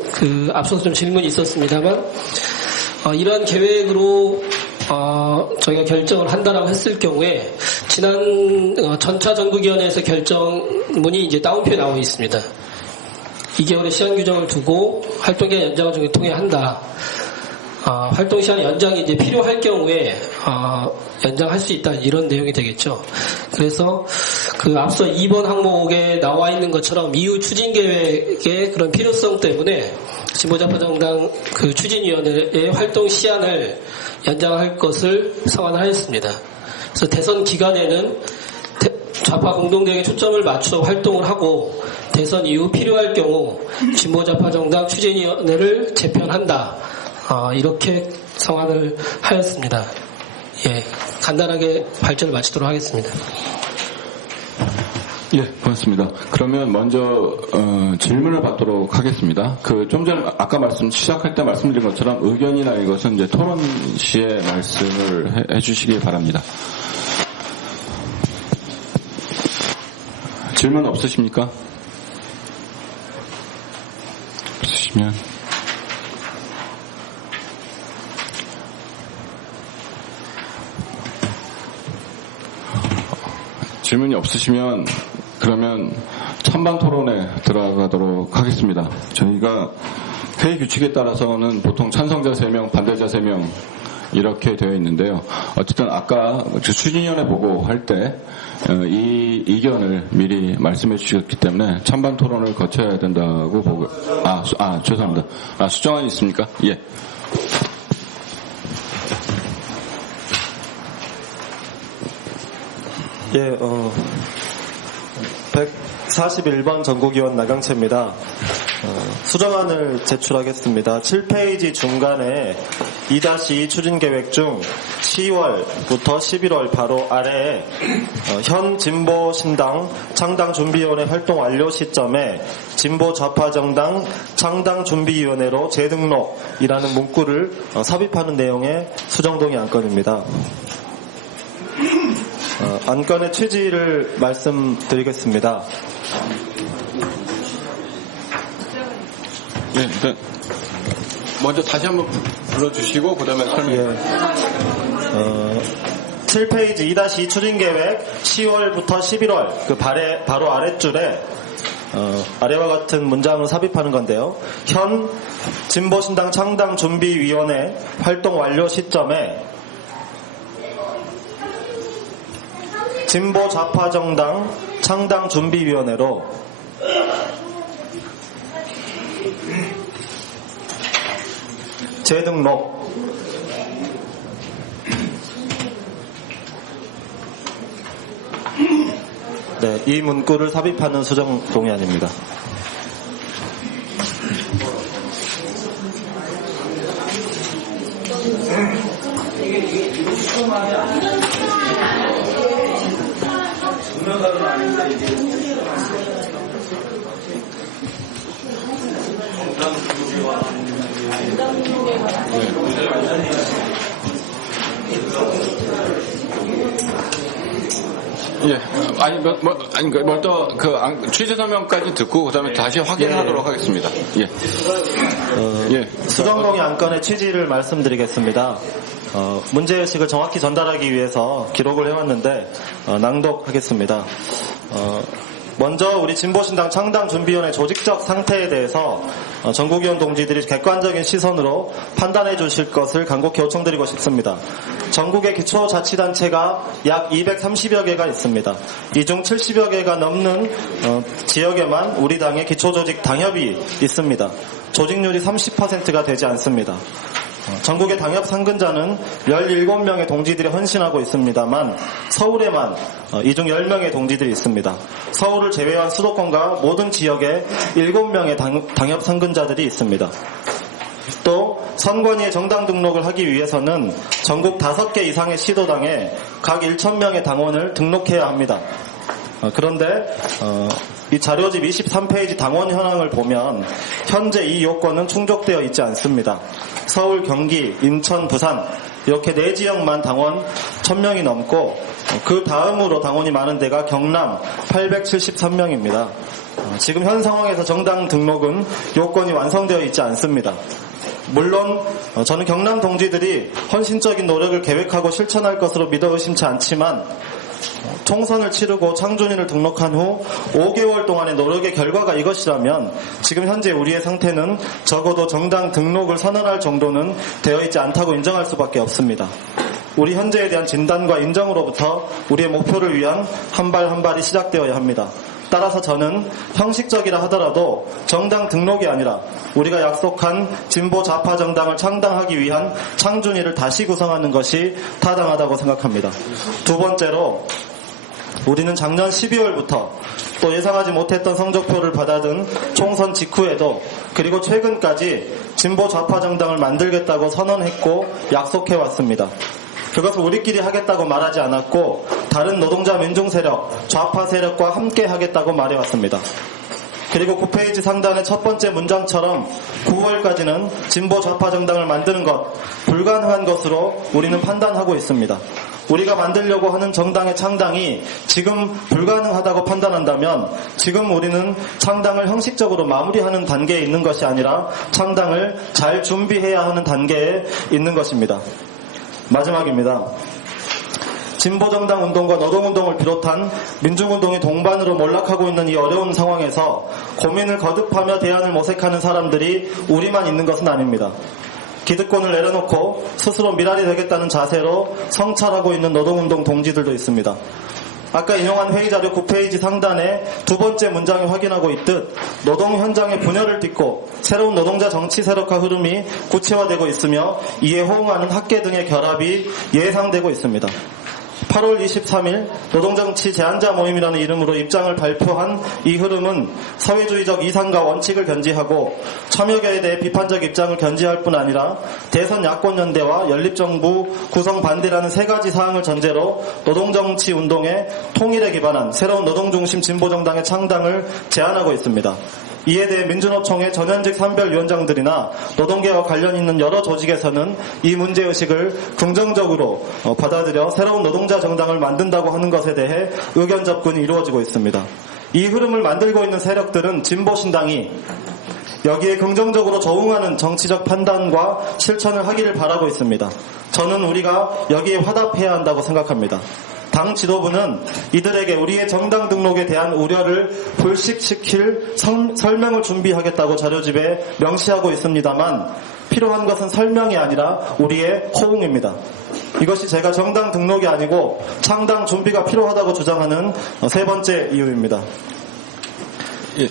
앞서서 좀 질문이 있었습니다만 이러한 계획으로 저희가 결정을 한다라고 했을 경우에 지난 전차 전국위원회에서 결정문이 이제 다운표에 나와 있습니다. 2개월의 시한 규정을 두고 활동기간 연장을 좀 통해 한다. 활동 시한 연장이 이제 필요할 경우에 연장할 수 있다 이런 내용이 되겠죠. 그래서 앞서 2번 항목에 나와 있는 것처럼 이후 추진 계획의 그런 필요성 때문에 진보좌파 정당 추진위원회의 활동 시한을 연장할 것을 서한하였습니다. 그래서 대선 기간에는 좌파 공동대회에 초점을 맞춰 활동을 하고 대선 이후 필요할 경우 진보좌파 정당 추진위원회를 재편한다. 이렇게 성안을 하였습니다. 예, 간단하게 발제를 마치도록 하겠습니다. 예, 고맙습니다. 그러면 먼저 질문을 받도록 하겠습니다. 좀 전에 아까 시작할 때 말씀드린 것처럼 의견이나 이것은 이제 토론 시에 말씀을 해주시기 바랍니다. 질문 없으십니까? 없으시면 질문이 없으시면 그러면 찬반 토론에 들어가도록 하겠습니다. 저희가 회의 규칙에 따라서는 보통 찬성자 3명, 반대자 3명 이렇게 되어 있는데요. 어쨌든 아까 추진위원회 보고할 때 이 의견을 미리 말씀해 주셨기 때문에 찬반 토론을 거쳐야 된다고 보고 죄송합니다. 수정안이 있습니까? 예. 예, 141번 전국위원 나경채입니다. 수정안을 제출하겠습니다. 7페이지 중간에 2-2 추진계획 중 10월부터 11월 바로 아래에 현 진보신당 창당준비위원회 활동 완료 시점에 진보좌파정당 창당준비위원회로 재등록이라는 문구를 삽입하는 내용의 수정동의 안건입니다. 안건의 취지를 말씀드리겠습니다. 네, 먼저 다시 한번 불러주시고 그다음에 설명. 7페이지 2-2 추진계획 10월부터 11월 바로 아랫줄에 아래와 같은 문장을 삽입하는 건데요. 현 진보신당 창당준비위원회 활동 완료 시점에 진보좌파정당 창당준비위원회로 재등록 네, 이 문구를 삽입하는 수정 동의안입니다. 예, 먼저 취재 설명까지 듣고 그다음에 다시 확인하도록 하겠습니다. 예. 수정동의 안건의 취지를 말씀드리겠습니다. 문제의식을 정확히 전달하기 위해서 기록을 해왔는데 낭독하겠습니다. 먼저 우리 진보신당 창당준비위원회 조직적 상태에 대해서 전국위원 동지들이 객관적인 시선으로 판단해 주실 것을 간곡히 요청드리고 싶습니다. 전국의 기초자치단체가 약 230여 개가 있습니다. 이 중 70여 개가 넘는 지역에만 우리 당의 기초조직 당협이 있습니다. 조직률이 30%가 되지 않습니다. 전국의 당협 상근자는 17명의 동지들이 헌신하고 있습니다만 서울에만 이 중 10명의 동지들이 있습니다. 서울을 제외한 수도권과 모든 지역에 7명의 당협 상근자들이 있습니다. 또 선관위에 정당 등록을 하기 위해서는 전국 5개 이상의 시도당에 각 1,000명의 당원을 등록해야 합니다. 그런데 이 자료집 23페이지 당원 현황을 보면 현재 이 요건은 충족되어 있지 않습니다. 서울, 경기, 인천, 부산 이렇게 4지역만 당원 1,000명이 넘고 그 다음으로 당원이 많은 데가 경남 873명입니다. 지금 현 상황에서 정당 등록은 요건이 완성되어 있지 않습니다. 물론 저는 경남 동지들이 헌신적인 노력을 계획하고 실천할 것으로 믿어 의심치 않지만 총선을 치르고 창준인을 등록한 후 5개월 동안의 노력의 결과가 이것이라면 지금 현재 우리의 상태는 적어도 정당 등록을 선언할 정도는 되어 있지 않다고 인정할 수밖에 없습니다. 우리 현재에 대한 진단과 인정으로부터 우리의 목표를 위한 한 발 한 발이 시작되어야 합니다. 따라서 저는 형식적이라 하더라도 정당 등록이 아니라 우리가 약속한 진보 좌파 정당을 창당하기 위한 창준위를 다시 구성하는 것이 타당하다고 생각합니다. 두 번째로 우리는 작년 12월부터 또 예상하지 못했던 성적표를 받아든 총선 직후에도 그리고 최근까지 진보 좌파 정당을 만들겠다고 선언했고 약속해왔습니다. 그것을 우리끼리 하겠다고 말하지 않았고 다른 노동자 민중 세력, 좌파 세력과 함께 하겠다고 말해왔습니다. 그리고 9페이지 상단의 첫 번째 문장처럼 9월까지는 진보 좌파 정당을 만드는 것, 불가능한 것으로 우리는 판단하고 있습니다. 우리가 만들려고 하는 정당의 창당이 지금 불가능하다고 판단한다면 지금 우리는 창당을 형식적으로 마무리하는 단계에 있는 것이 아니라 창당을 잘 준비해야 하는 단계에 있는 것입니다. 마지막입니다. 진보정당 운동과 노동운동을 비롯한 민중운동이 동반으로 몰락하고 있는 이 어려운 상황에서 고민을 거듭하며 대안을 모색하는 사람들이 우리만 있는 것은 아닙니다. 기득권을 내려놓고 스스로 미랄이 되겠다는 자세로 성찰하고 있는 노동운동 동지들도 있습니다. 아까 인용한 회의자료 9페이지 상단에 두 번째 문장에 확인하고 있듯 노동 현장의 분열을 딛고 새로운 노동자 정치 세력화 흐름이 구체화되고 있으며 이에 호응하는 학계 등의 결합이 예상되고 있습니다. 8월 23일 노동정치 제안자 모임이라는 이름으로 입장을 발표한 이 흐름은 사회주의적 이상과 원칙을 견지하고 참여계에 대해 비판적 입장을 견지할 뿐 아니라 대선 야권연대와 연립정부 구성 반대라는 세 가지 사항을 전제로 노동정치 운동의 통일에 기반한 새로운 노동중심 진보정당의 창당을 제안하고 있습니다. 이에 대해 민주노총의 전현직 산별위원장들이나 노동계와 관련 있는 여러 조직에서는 이 문제의식을 긍정적으로 받아들여 새로운 노동자 정당을 만든다고 하는 것에 대해 의견 접근이 이루어지고 있습니다. 이 흐름을 만들고 있는 세력들은 진보신당이 여기에 긍정적으로 적응하는 정치적 판단과 실천을 하기를 바라고 있습니다. 저는 우리가 여기에 화답해야 한다고 생각합니다. 당 지도부는 이들에게 우리의 정당 등록에 대한 우려를 불식시킬 설명을 준비하겠다고 자료집에 명시하고 있습니다만 필요한 것은 설명이 아니라 우리의 호응입니다. 이것이 제가 정당 등록이 아니고 창당 준비가 필요하다고 주장하는 세 번째 이유입니다. 예.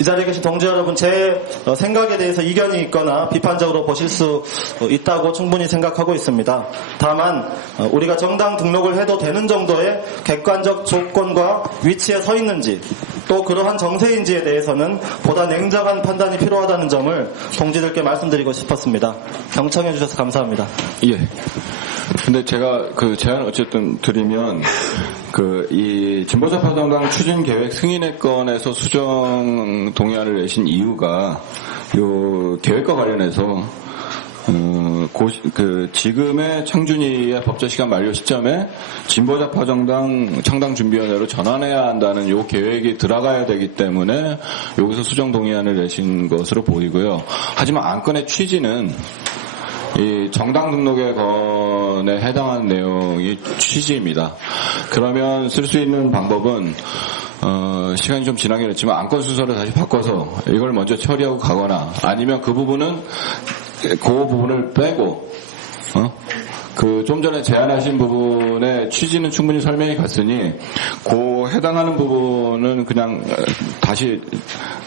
이 자리에 계신 동지 여러분, 제 생각에 대해서 이견이 있거나 비판적으로 보실 수 있다고 충분히 생각하고 있습니다. 다만 우리가 정당 등록을 해도 되는 정도의 객관적 조건과 위치에 서 있는지 또 그러한 정세인지에 대해서는 보다 냉정한 판단이 필요하다는 점을 동지들께 말씀드리고 싶었습니다. 경청해 주셔서 감사합니다. 예. 근데 제가 그 제안을 어쨌든 드리면 이 진보좌파정당 추진계획 승인의 건에서 수정 동의안을 내신 이유가 요 계획과 관련해서 지금의 창준이의 법제시간 만료 시점에 진보좌파정당 창당준비위원회로 전환해야 한다는 요 계획이 들어가야 되기 때문에 여기서 수정 동의안을 내신 것으로 보이고요. 하지만 안건의 취지는 이 정당 등록의 건에 해당하는 내용이 취지입니다. 그러면 쓸 수 있는 방법은 시간이 좀 지나긴 했지만 안건 순서를 다시 바꿔서 이걸 먼저 처리하고 가거나 아니면 그 부분을 빼고 좀 전에 제안하신 부분의 취지는 충분히 설명이 갔으니 그 해당하는 부분은 그냥 다시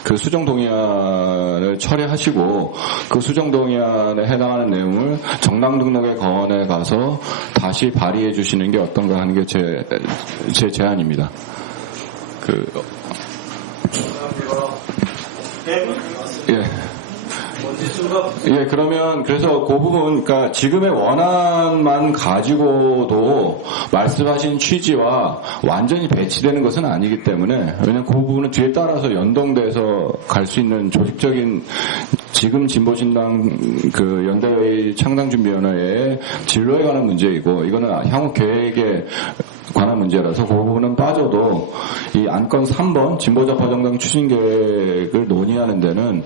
그 수정 동의안을 처리하시고 그 수정 동의안에 해당하는 내용을 정당 등록의 건에 가서 다시 발의해 주시는 게 어떤가 하는 게 제 제안입니다. 예, 그러면 그래서 그 부분, 그러니까 지금의 원안만 가지고도 말씀하신 취지와 완전히 배치되는 것은 아니기 때문에 왜냐면 그 부분은 뒤에 따라서 연동돼서 갈 수 있는 조직적인 지금 진보신당 연대의 창당준비위원회의 진로에 관한 문제이고 이거는 향후 계획에 관한 문제라서 그 부분은 빠져도 이 안건 3번 진보좌파정당 추진계획을 논의하는 데는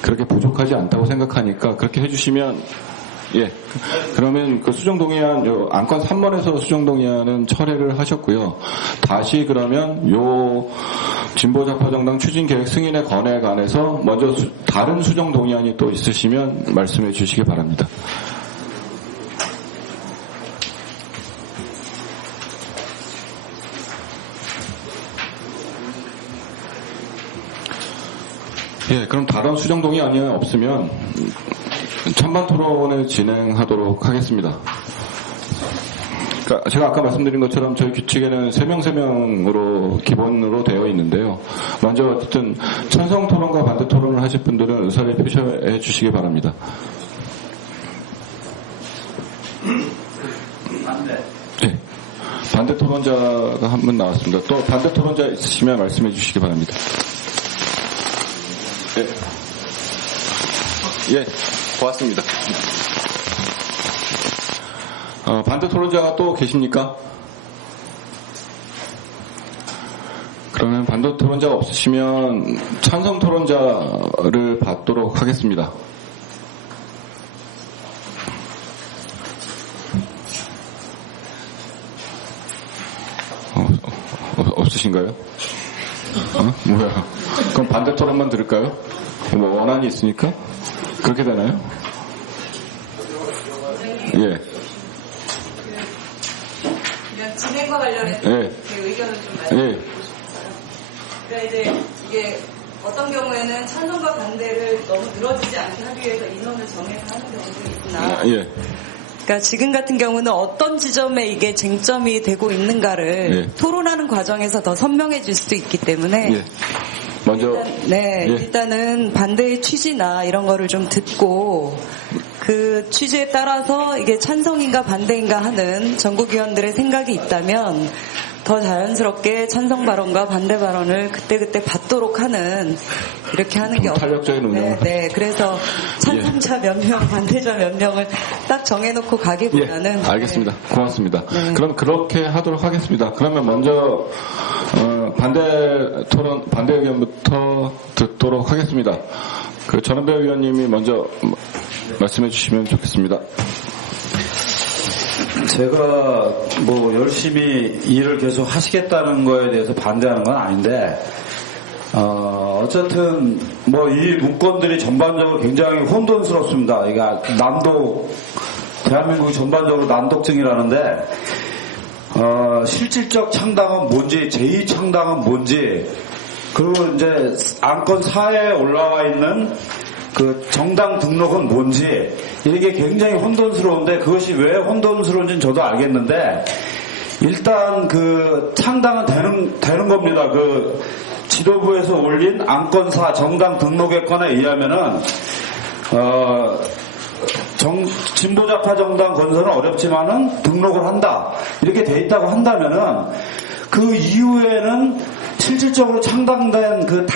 그렇게 부족하지 않다고 생각하니까 그렇게 해주시면 그러면 그 수정동의안 안건 3번에서 수정동의안은 철회를 하셨고요. 다시 그러면 요 진보좌파정당 추진계획 승인의 건에 관해서 먼저 다른 수정동의안이 또 있으시면 말씀해 주시기 바랍니다. 그럼 다른 수정동의안이 없으면 찬반 토론을 진행하도록 하겠습니다. 그러니까 제가 아까 말씀드린 것처럼 저희 규칙에는 3명으로 기본으로 되어 있는데요. 먼저 어쨌든 찬성 토론과 반대 토론을 하실 분들은 의사를 표시해 주시기 바랍니다. 네. 반대 토론자가 한 분 나왔습니다. 또 반대 토론자 있으시면 말씀해 주시기 바랍니다. 예, 고맙습니다. 반대 토론자가 또 계십니까? 그러면 반대 토론자가 없으시면 찬성 토론자를 받도록 하겠습니다. 없으신가요? 뭐야? 그럼 반대 토론만 들을까요? 뭐 원안이 있으니까? 그렇게 되나요? 예. 그냥 진행과 관련해서 예. 제 의견을 좀 말씀드리고 예. 싶어요. 그러니까 이제 이게 어떤 경우에는 찬성과 반대를 너무 늘어지지 않게 하기 위해서 인원을 정해서 하는 경우도 있으나 예. 그러니까 지금 같은 경우는 어떤 지점에 이게 쟁점이 되고 있는가를 예. 토론하는 과정에서 더 선명해질 수도 있기 때문에 예. 먼저 예. 일단은 반대의 취지나 이런 거를 좀 듣고 그 취지에 따라서 이게 찬성인가 반대인가 하는 전국위원들의 생각이 있다면 더 자연스럽게 찬성 발언과 반대 발언을 그때그때 받도록 하는 이렇게 하는 게 탄력적인 운영을. 네, 그래서 찬성자 몇 명, 반대자 몇 명을 딱 정해놓고 가기보다는 알겠습니다. 고맙습니다. 그럼 그렇게 하도록 하겠습니다. 그러면 먼저 반대 의견부터 듣도록 하겠습니다. 그 전은배 의원님이 먼저 말씀해 주시면 좋겠습니다. 제가 뭐 열심히 일을 계속 하시겠다는 거에 대해서 반대하는 건 아닌데, 어쨌든 뭐 이 문건들이 전반적으로 굉장히 혼돈스럽습니다. 그러니까 대한민국이 전반적으로 난독증이라는데, 실질적 창당은 뭔지, 제2창당은 뭔지, 그리고 이제 안건 4에 올라와 있는 그 정당 등록은 뭔지, 이게 굉장히 혼돈스러운데, 그것이 왜 혼돈스러운지는 저도 알겠는데, 일단 그 창당은 되는 겁니다. 그 지도부에서 올린 안건사 정당 등록의 건에 의하면은, 진보좌파 정당 건설은 어렵지만은 등록을 한다. 이렇게 돼 있다고 한다면은, 그 이후에는 실질적으로 창당된 그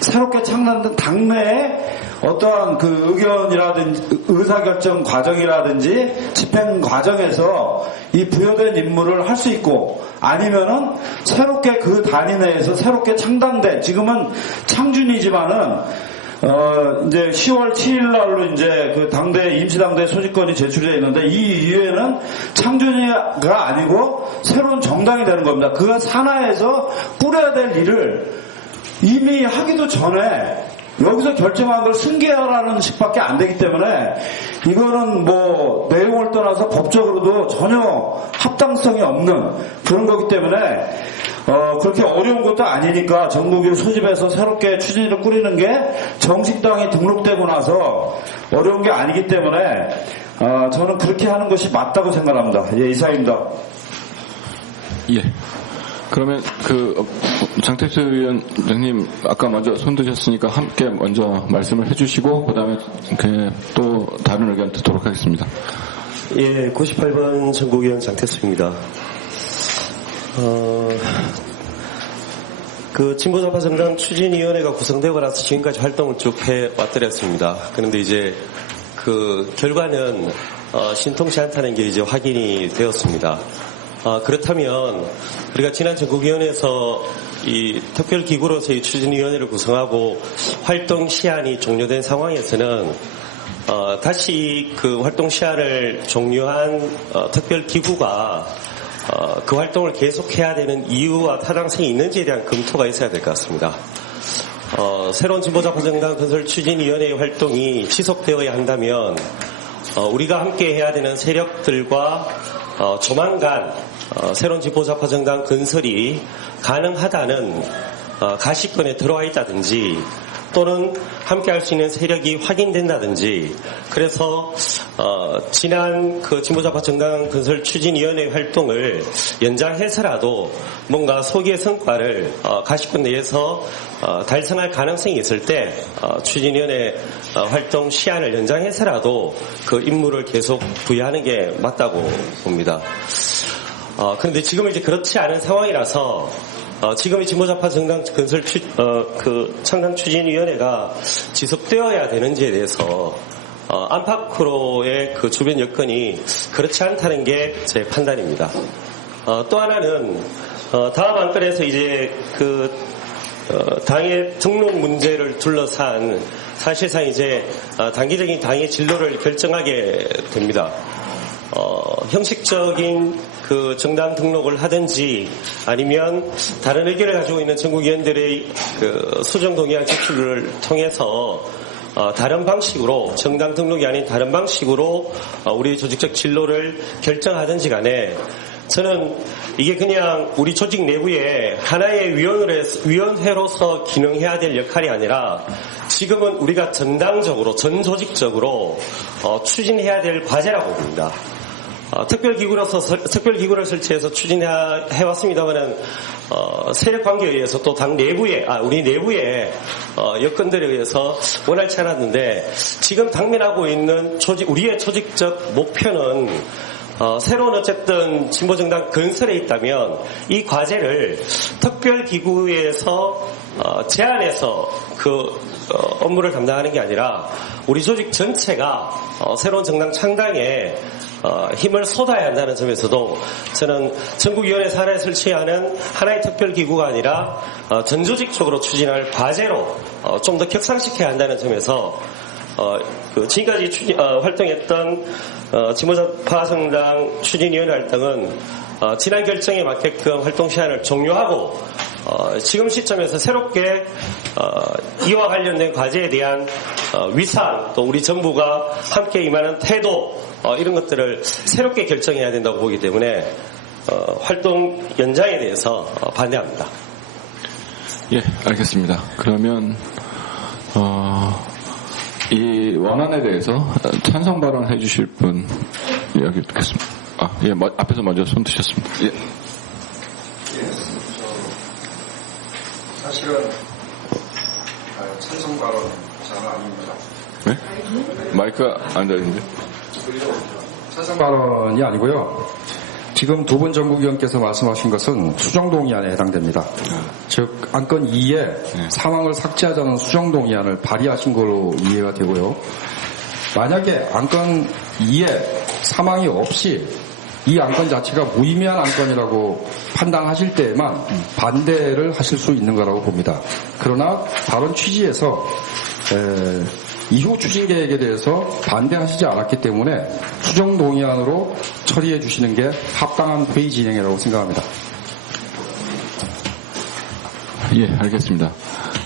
새롭게 창단된 당내에 어떠한 그 의견이라든지 의사결정 과정이라든지 집행 과정에서 이 부여된 임무를 할 수 있고, 아니면은 새롭게 그 단위 내에서 새롭게 창당된, 지금은 창준이지만은 이제 10월 7일 날로 이제 그 임시당대 소집권이 제출되어 있는데, 이 이후에는 창준이가 아니고 새로운 정당이 되는 겁니다. 그 산하에서 꾸려야 될 일을 이미 하기도 전에 여기서 결정한 걸 승계하라는 식밖에 안 되기 때문에, 이거는 뭐 내용을 떠나서 법적으로도 전혀 합당성이 없는 그런 거기 때문에, 그렇게 어려운 것도 아니니까 전국위를 소집해서 새롭게 추진위를 꾸리는 게 정식당이 등록되고 나서 어려운 게 아니기 때문에, 저는 그렇게 하는 것이 맞다고 생각합니다. 예, 이상입니다. 예. 그러면 장태수 위원장님 아까 먼저 손 드셨으니까 함께 먼저 말씀을 해주시고, 그다음에 또 다른 의견 듣도록 하겠습니다. 예, 98번 전국위원 장태수입니다. 그 진보좌파 정당 추진위원회가 구성되고 나서 지금까지 활동을 쭉 해왔더랬습니다. 그런데 이제 그 결과는 신통치 않다는 게 이제 확인이 되었습니다. 그렇다면 우리가 지난 전국위원회에서 이 특별기구로서 이 추진위원회를 구성하고 활동 시한이 종료된 상황에서는 다시 그 활동 시한을 종료한 특별기구가 그 활동을 계속해야 되는 이유와 타당성이 있는지에 대한 검토가 있어야 될 것 같습니다. 새로운 진보좌파 정당 건설 추진위원회의 활동이 지속되어야 한다면 우리가 함께 해야 되는 세력들과 조만간 새로운 진보좌파 정당 건설이 가능하다는 가시권에 들어와 있다든지 또는 함께 할 수 있는 세력이 확인된다든지 그래서 지난 그 진보좌파 정당 건설 추진위원회 활동을 연장해서라도 뭔가 소기의 성과를 가시권 내에서 달성할 가능성이 있을 때 추진위원회 활동 시한을 연장해서라도 그 임무를 계속 부여하는 게 맞다고 봅니다. 그런데 지금은 이제 그렇지 않은 상황이라서 지금의 진보좌파 정당 건설 창당 추진위원회가 지속되어야 되는지에 대해서 안팎으로의 그 주변 여건이 그렇지 않다는 게 제 판단입니다. 또 하나는 다음 안건에서 이제 그 당의 등록 문제를 둘러싼 사실상 이제 단기적인 당의 진로를 결정하게 됩니다. 형식적인 그 정당 등록을 하든지 아니면 다른 의견을 가지고 있는 전국위원들의 그 수정 동의안 제출을 통해서 다른 방식으로 정당 등록이 아닌 다른 방식으로 우리 조직적 진로를 결정하든지 간에 저는 이게 그냥 우리 조직 내부에 하나의 위원회로서 기능해야 될 역할이 아니라 지금은 우리가 전당적으로 전조직적으로 추진해야 될 과제라고 봅니다. 특별기구를 설치해서 추진해왔습니다만은 세력 관계에 의해서 또 당 내부에 우리 내부의 여건들에 의해서 원활치 않았는데 지금 당면하고 있는 우리의 조직적 목표는 새로운 어쨌든 진보정당 건설에 있다면 이 과제를 특별기구에서 제안해서 그 업무를 담당하는 게 아니라 우리 조직 전체가 새로운 정당 창당에 힘을 쏟아야 한다는 점에서도 저는 전국위원회 산하에 설치하는 하나의 특별기구가 아니라 전조직적으로 추진할 과제로 좀 더 격상시켜야 한다는 점에서 지금까지 활동했던 진보좌파 정당 추진위원회 활동은 지난 결정에 맞게끔 활동 시한을 종료하고 지금 시점에서 새롭게 이와 관련된 과제에 대한 위상 또 우리 정부가 함께 임하는 태도 이런 것들을 새롭게 결정해야 된다고 보기 때문에 활동 연장에 대해서 반대합니다. 예, 알겠습니다. 그러면 이 원안에 대해서 찬성 발언해 주실 분 이야기 듣겠습니다. 예, 앞에서 먼저 손 드셨습니다. 예. 사실은 찬성 발언 잘 아닙니다. 네? 마이크가 안 들리는데? 찬성 발언이 아니고요. 지금 두 분 전국위원께서 말씀하신 것은 수정동의안에 해당됩니다. 즉 안건 2에 사망을 삭제하자는 수정동의안을 발의하신 걸로 이해가 되고요. 만약에 안건 2에 사망이 없이 이 안건 자체가 무의미한 안건이라고 판단하실 때에만 반대를 하실 수 있는 거라고 봅니다. 그러나 발언 취지에서 이후 추진 계획에 대해서 반대하시지 않았기 때문에 수정 동의안으로 처리해 주시는 게 합당한 회의 진행이라고 생각합니다. 예, 알겠습니다.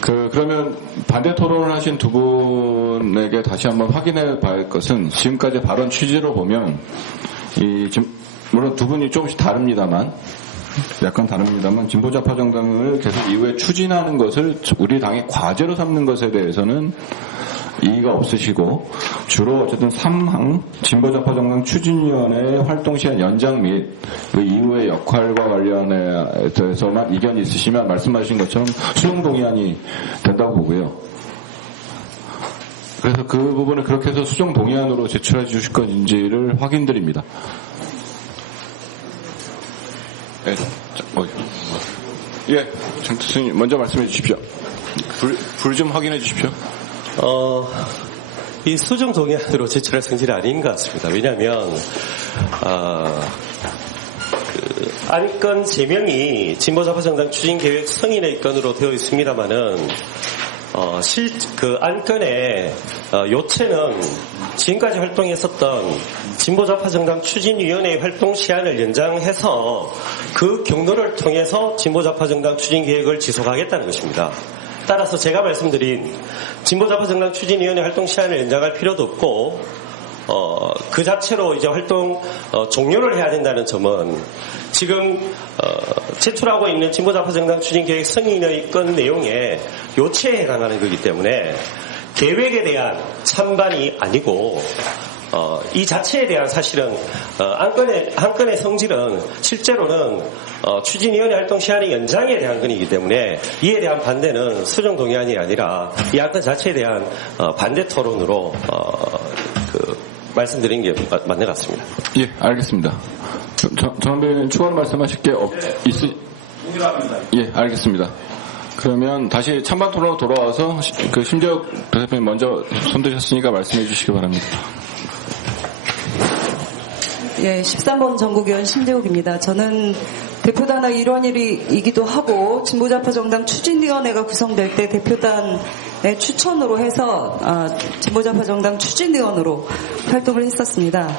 그러면 반대 토론을 하신 두 분에게 다시 한번 확인해 봐야 할 것은 지금까지 발언 취지로 보면 물론 두 분이 조금씩 다릅니다만 약간 다릅니다만 진보좌파 정당을 계속 이후에 추진하는 것을 우리 당의 과제로 삼는 것에 대해서는 이의가 없으시고 주로 어쨌든 3항 진보좌파 정당 추진위원회 활동시한 연장 및 그 이후의 역할과 관련해서만 이견이 있으시면 말씀하신 것처럼 수용 동의안이 된다고 보고요. 그래서 그 부분을 그렇게 해서 수정 동의안으로 제출해 주실 건지를 확인드립니다. 네, 예, 장 교수님 먼저 말씀해 주십시오. 불 좀 확인해 주십시오. 이 수정 동의안으로 제출할 성질이 아닌 것 같습니다. 왜냐하면 안건 제명이 진보좌파 정당 추진계획 승인의 건으로 되어 있습니다만은 그 안건의 요체는 지금까지 활동했었던 진보좌파 정당 추진위원회 활동 시한을 연장해서 그 경로를 통해서 진보좌파 정당 추진계획을 지속하겠다는 것입니다. 따라서 제가 말씀드린 진보좌파 정당 추진위원회 활동 시한을 연장할 필요도 없고 그 자체로 이제 활동 종료를 해야 된다는 점은 지금 제출하고 있는 진보좌파정당 추진계획 승인의 건 내용에 요체에 해당하는 거기 때문에 계획에 대한 찬반이 아니고 이 자체에 대한 사실은 안건의 성질은 실제로는 추진위원회 활동 시한의 연장에 대한 건이기 때문에 이에 대한 반대는 수정 동의안이 아니라 이 안건 자체에 대한 반대 토론으로 말씀드린 게 맞는 것 같습니다. 예, 알겠습니다. 정한배 추가로 말씀하실 게 예, 알겠습니다. 그러면 다시 찬반 토론으로 돌아와서 심재욱 대표님 먼저 손드셨으니까 말씀해 주시기 바랍니다. 예, 13번 전국위원 심재욱입니다. 저는 대표단의 일원이기도 하고 진보좌파정당 추진위원회가 구성될 때 대표단의 추천으로 해서 진보좌파정당 추진위원으로 활동을 했었습니다.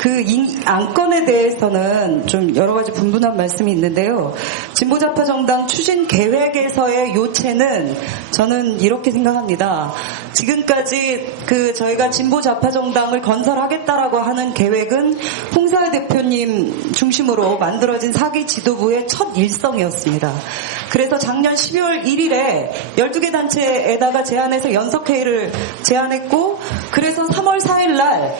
그 안건에 대해서는 좀 여러 가지 분분한 말씀이 있는데요. 진보좌파정당 추진계획에서의 요체는 저는 이렇게 생각합니다. 지금까지 저희가 진보좌파정당을 건설하겠다라고 하는 계획은 홍사회 대표님 중심으로 만들어진 4기 지도부의 첫 일성이었습니다. 그래서 작년 12월 1일에 12개 단체에다가 제안해서 연석회의를 제안했고, 그래서 3월 4일 날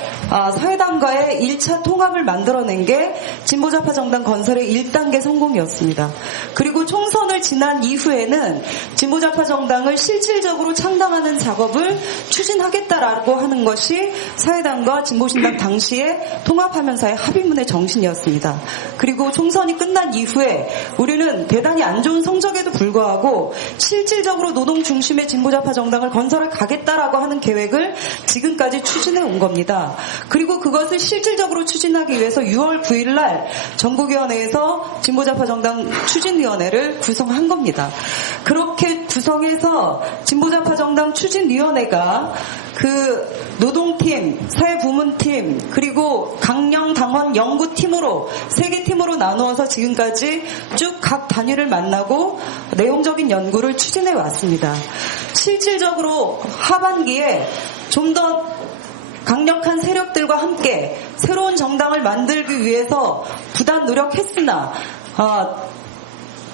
사회당과의 1차 통합을 만들어낸 게 진보좌파 정당 건설의 1단계 성공이었습니다. 그리고 총선을 지난 이후에는 진보좌파 정당을 실질적으로 창당하는 작업을 추진하겠다라고 하는 것이 사회당과 진보신당 당시에 통합하면서의 합의문의 정신이었습니다. 그리고 총선이 끝난 이후에 우리는 대단히 안 좋은 성적에도 불구하고 실질적으로 노동 중심의 진보좌파 정당을 건설해 가겠다라고 하는 계획을 지금까지 추진해 온 겁니다. 그리고 그것을 실질적으로 추진하기 위해서 6월 9일 날 전국위원회에서 진보좌파 정당 추진위원회를 구성한 겁니다. 그렇게 구성해서 진보좌파 정당 추진위원회가 그 노동팀, 사회부문팀, 그리고 강령 당원 연구팀으로 3개 팀으로 나누어서 지금까지 쭉 각 단위를 만나고 내용적인 연구를 추진해 왔습니다. 실질적으로 하반기에 좀 더 강력한 세력들과 함께 새로운 정당을 만들기 위해서 부단 노력했으나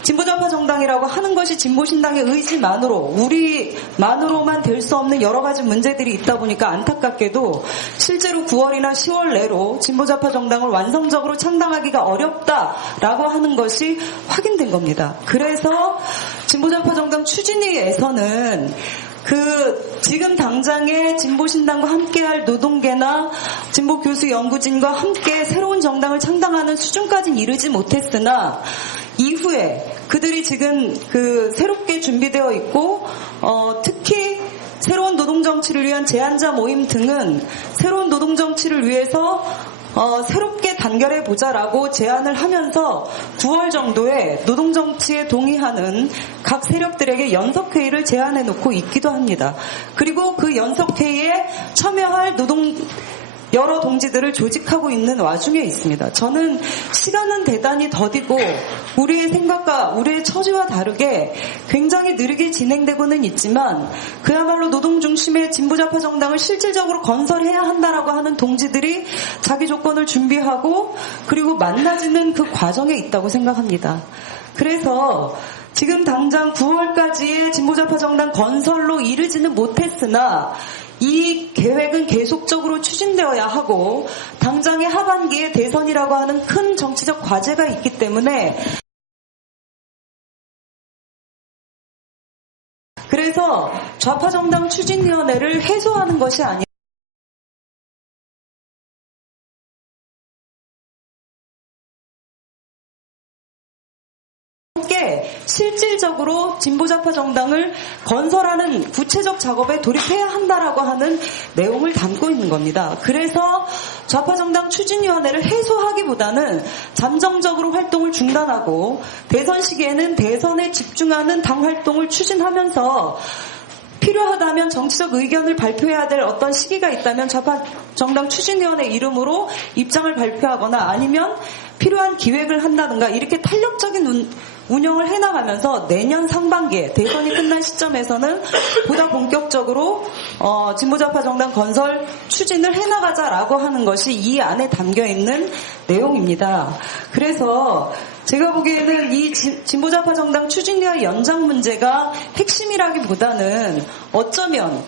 진보좌파 정당이라고 하는 것이 진보신당의 의지만으로, 우리만으로만 될 수 없는 여러 가지 문제들이 있다 보니까 안타깝게도 실제로 9월이나 10월 내로 진보좌파 정당을 완성적으로 창당하기가 어렵다라고 하는 것이 확인된 겁니다. 그래서 진보좌파 정당 추진위에서는 지금 당장에 진보신당과 함께할 노동계나 진보교수 연구진과 함께 새로운 정당을 창당하는 수준까지는 이르지 못했으나 이후에 그들이 지금 새롭게 준비되어 있고 특히 새로운 노동정치를 위한 제안자 모임 등은 새로운 노동정치를 위해서 새롭게 단결해보자라고 제안을 하면서 9월 정도에 노동정치에 동의하는 각 세력들에게 연석회의를 제안해놓고 있기도 합니다. 그리고 그 연석회의에 참여할 여러 동지들을 조직하고 있는 와중에 있습니다. 저는 시간은 대단히 더디고 우리의 생각과 우리의 처지와 다르게 굉장히 느리게 진행되고는 있지만 그야말로 노동 중심의 진보좌파 정당을 실질적으로 건설해야 한다라고 하는 동지들이 자기 조건을 준비하고 그리고 만나지는 그 과정에 있다고 생각합니다. 그래서 지금 당장 9월까지의 진보좌파 정당 건설로 이르지는 못했으나 이 계획은 계속적으로 추진되어야 하고 당장의 하반기에 대선이라고 하는 큰 정치적 과제가 있기 때문에 그래서 좌파정당 추진위원회를 해소하는 것이 아니라 실질적으로 진보좌파 정당을 건설하는 구체적 작업에 돌입해야 한다라고 하는 내용을 담고 있는 겁니다. 그래서 좌파 정당 추진위원회를 해소하기보다는 잠정적으로 활동을 중단하고 대선 시기에는 대선에 집중하는 당 활동을 추진하면서 필요하다면 정치적 의견을 발표해야 될 어떤 시기가 있다면 좌파 정당 추진위원회 이름으로 입장을 발표하거나 아니면 필요한 기획을 한다든가 이렇게 탄력적인 운영을 해나가면서 내년 상반기에 대선이 끝난 시점에서는 보다 본격적으로 진보좌파 정당 건설 추진을 해나가자라고 하는 것이 이 안에 담겨있는 내용입니다. 그래서 제가 보기에는 이 진보좌파 정당 추진위원 연장 문제가 핵심이라기보다는 어쩌면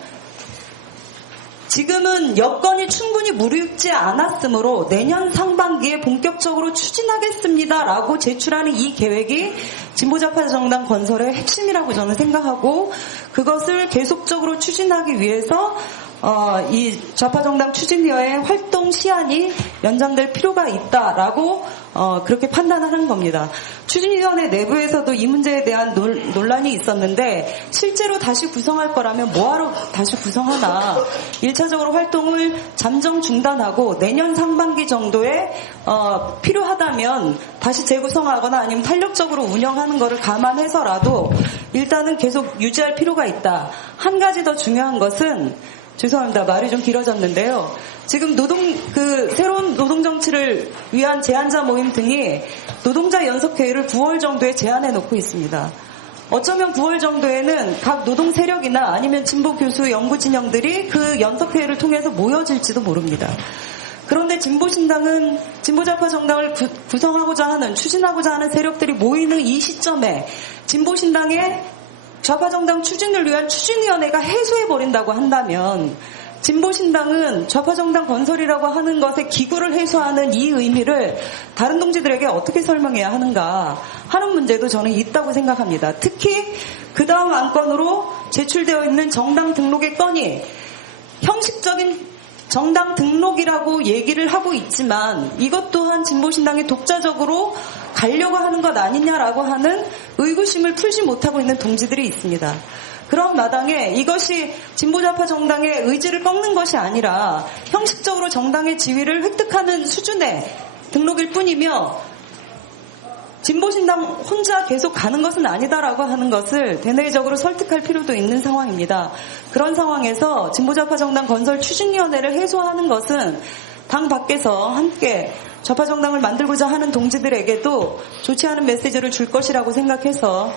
지금은 여건이 충분히 무르익지 않았으므로 내년 상반기에 본격적으로 추진하겠습니다라고 제출하는 이 계획이 진보좌파 정당 건설의 핵심이라고 저는 생각하고 그것을 계속적으로 추진하기 위해서 이 좌파 정당 추진위원회 활동 시한이 연장될 필요가 있다라고 그렇게 판단하는 겁니다. 추진위원회 내부에서도 이 문제에 대한 논란이 있었는데 실제로 다시 구성할 거라면 뭐하러 다시 구성하나 1차적으로 활동을 잠정 중단하고 내년 상반기 정도에 필요하다면 다시 재구성하거나 아니면 탄력적으로 운영하는 거를 감안해서라도 일단은 계속 유지할 필요가 있다. 한 가지 더 중요한 것은 죄송합니다. 말이 좀 길어졌는데요. 지금 새로운 노동정치를 위한 제안자 모임 등이 노동자 연석회의를 9월 정도에 제안해 놓고 있습니다. 어쩌면 9월 정도에는 각 노동 세력이나 아니면 진보 교수 연구 진영들이 그 연석회의를 통해서 모여질지도 모릅니다. 그런데 진보신당은 진보좌파 정당을 구성하고자 하는, 추진하고자 하는 세력들이 모이는 이 시점에 진보신당의 좌파정당 추진을 위한 추진위원회가 해소해버린다고 한다면 진보신당은 좌파정당 건설이라고 하는 것에 기구를 해소하는 이 의미를 다른 동지들에게 어떻게 설명해야 하는가 하는 문제도 저는 있다고 생각합니다. 특히 그 다음 안건으로 제출되어 있는 정당 등록의 건이 형식적인 정당 등록이라고 얘기를 하고 있지만 이것 또한 진보신당이 독자적으로 가려고 하는 것 아니냐라고 하는 의구심을 풀지 못하고 있는 동지들이 있습니다. 그런 마당에 이것이 진보좌파 정당의 의지를 꺾는 것이 아니라 형식적으로 정당의 지위를 획득하는 수준의 등록일 뿐이며 진보신당 혼자 계속 가는 것은 아니다라고 하는 것을 대내적으로 설득할 필요도 있는 상황입니다. 그런 상황에서 진보좌파 정당 건설 추진위원회를 해소하는 것은 당 밖에서 함께 좌파 정당을 만들고자 하는 동지들에게도 좋지 않은 메시지를 줄 것이라고 생각해서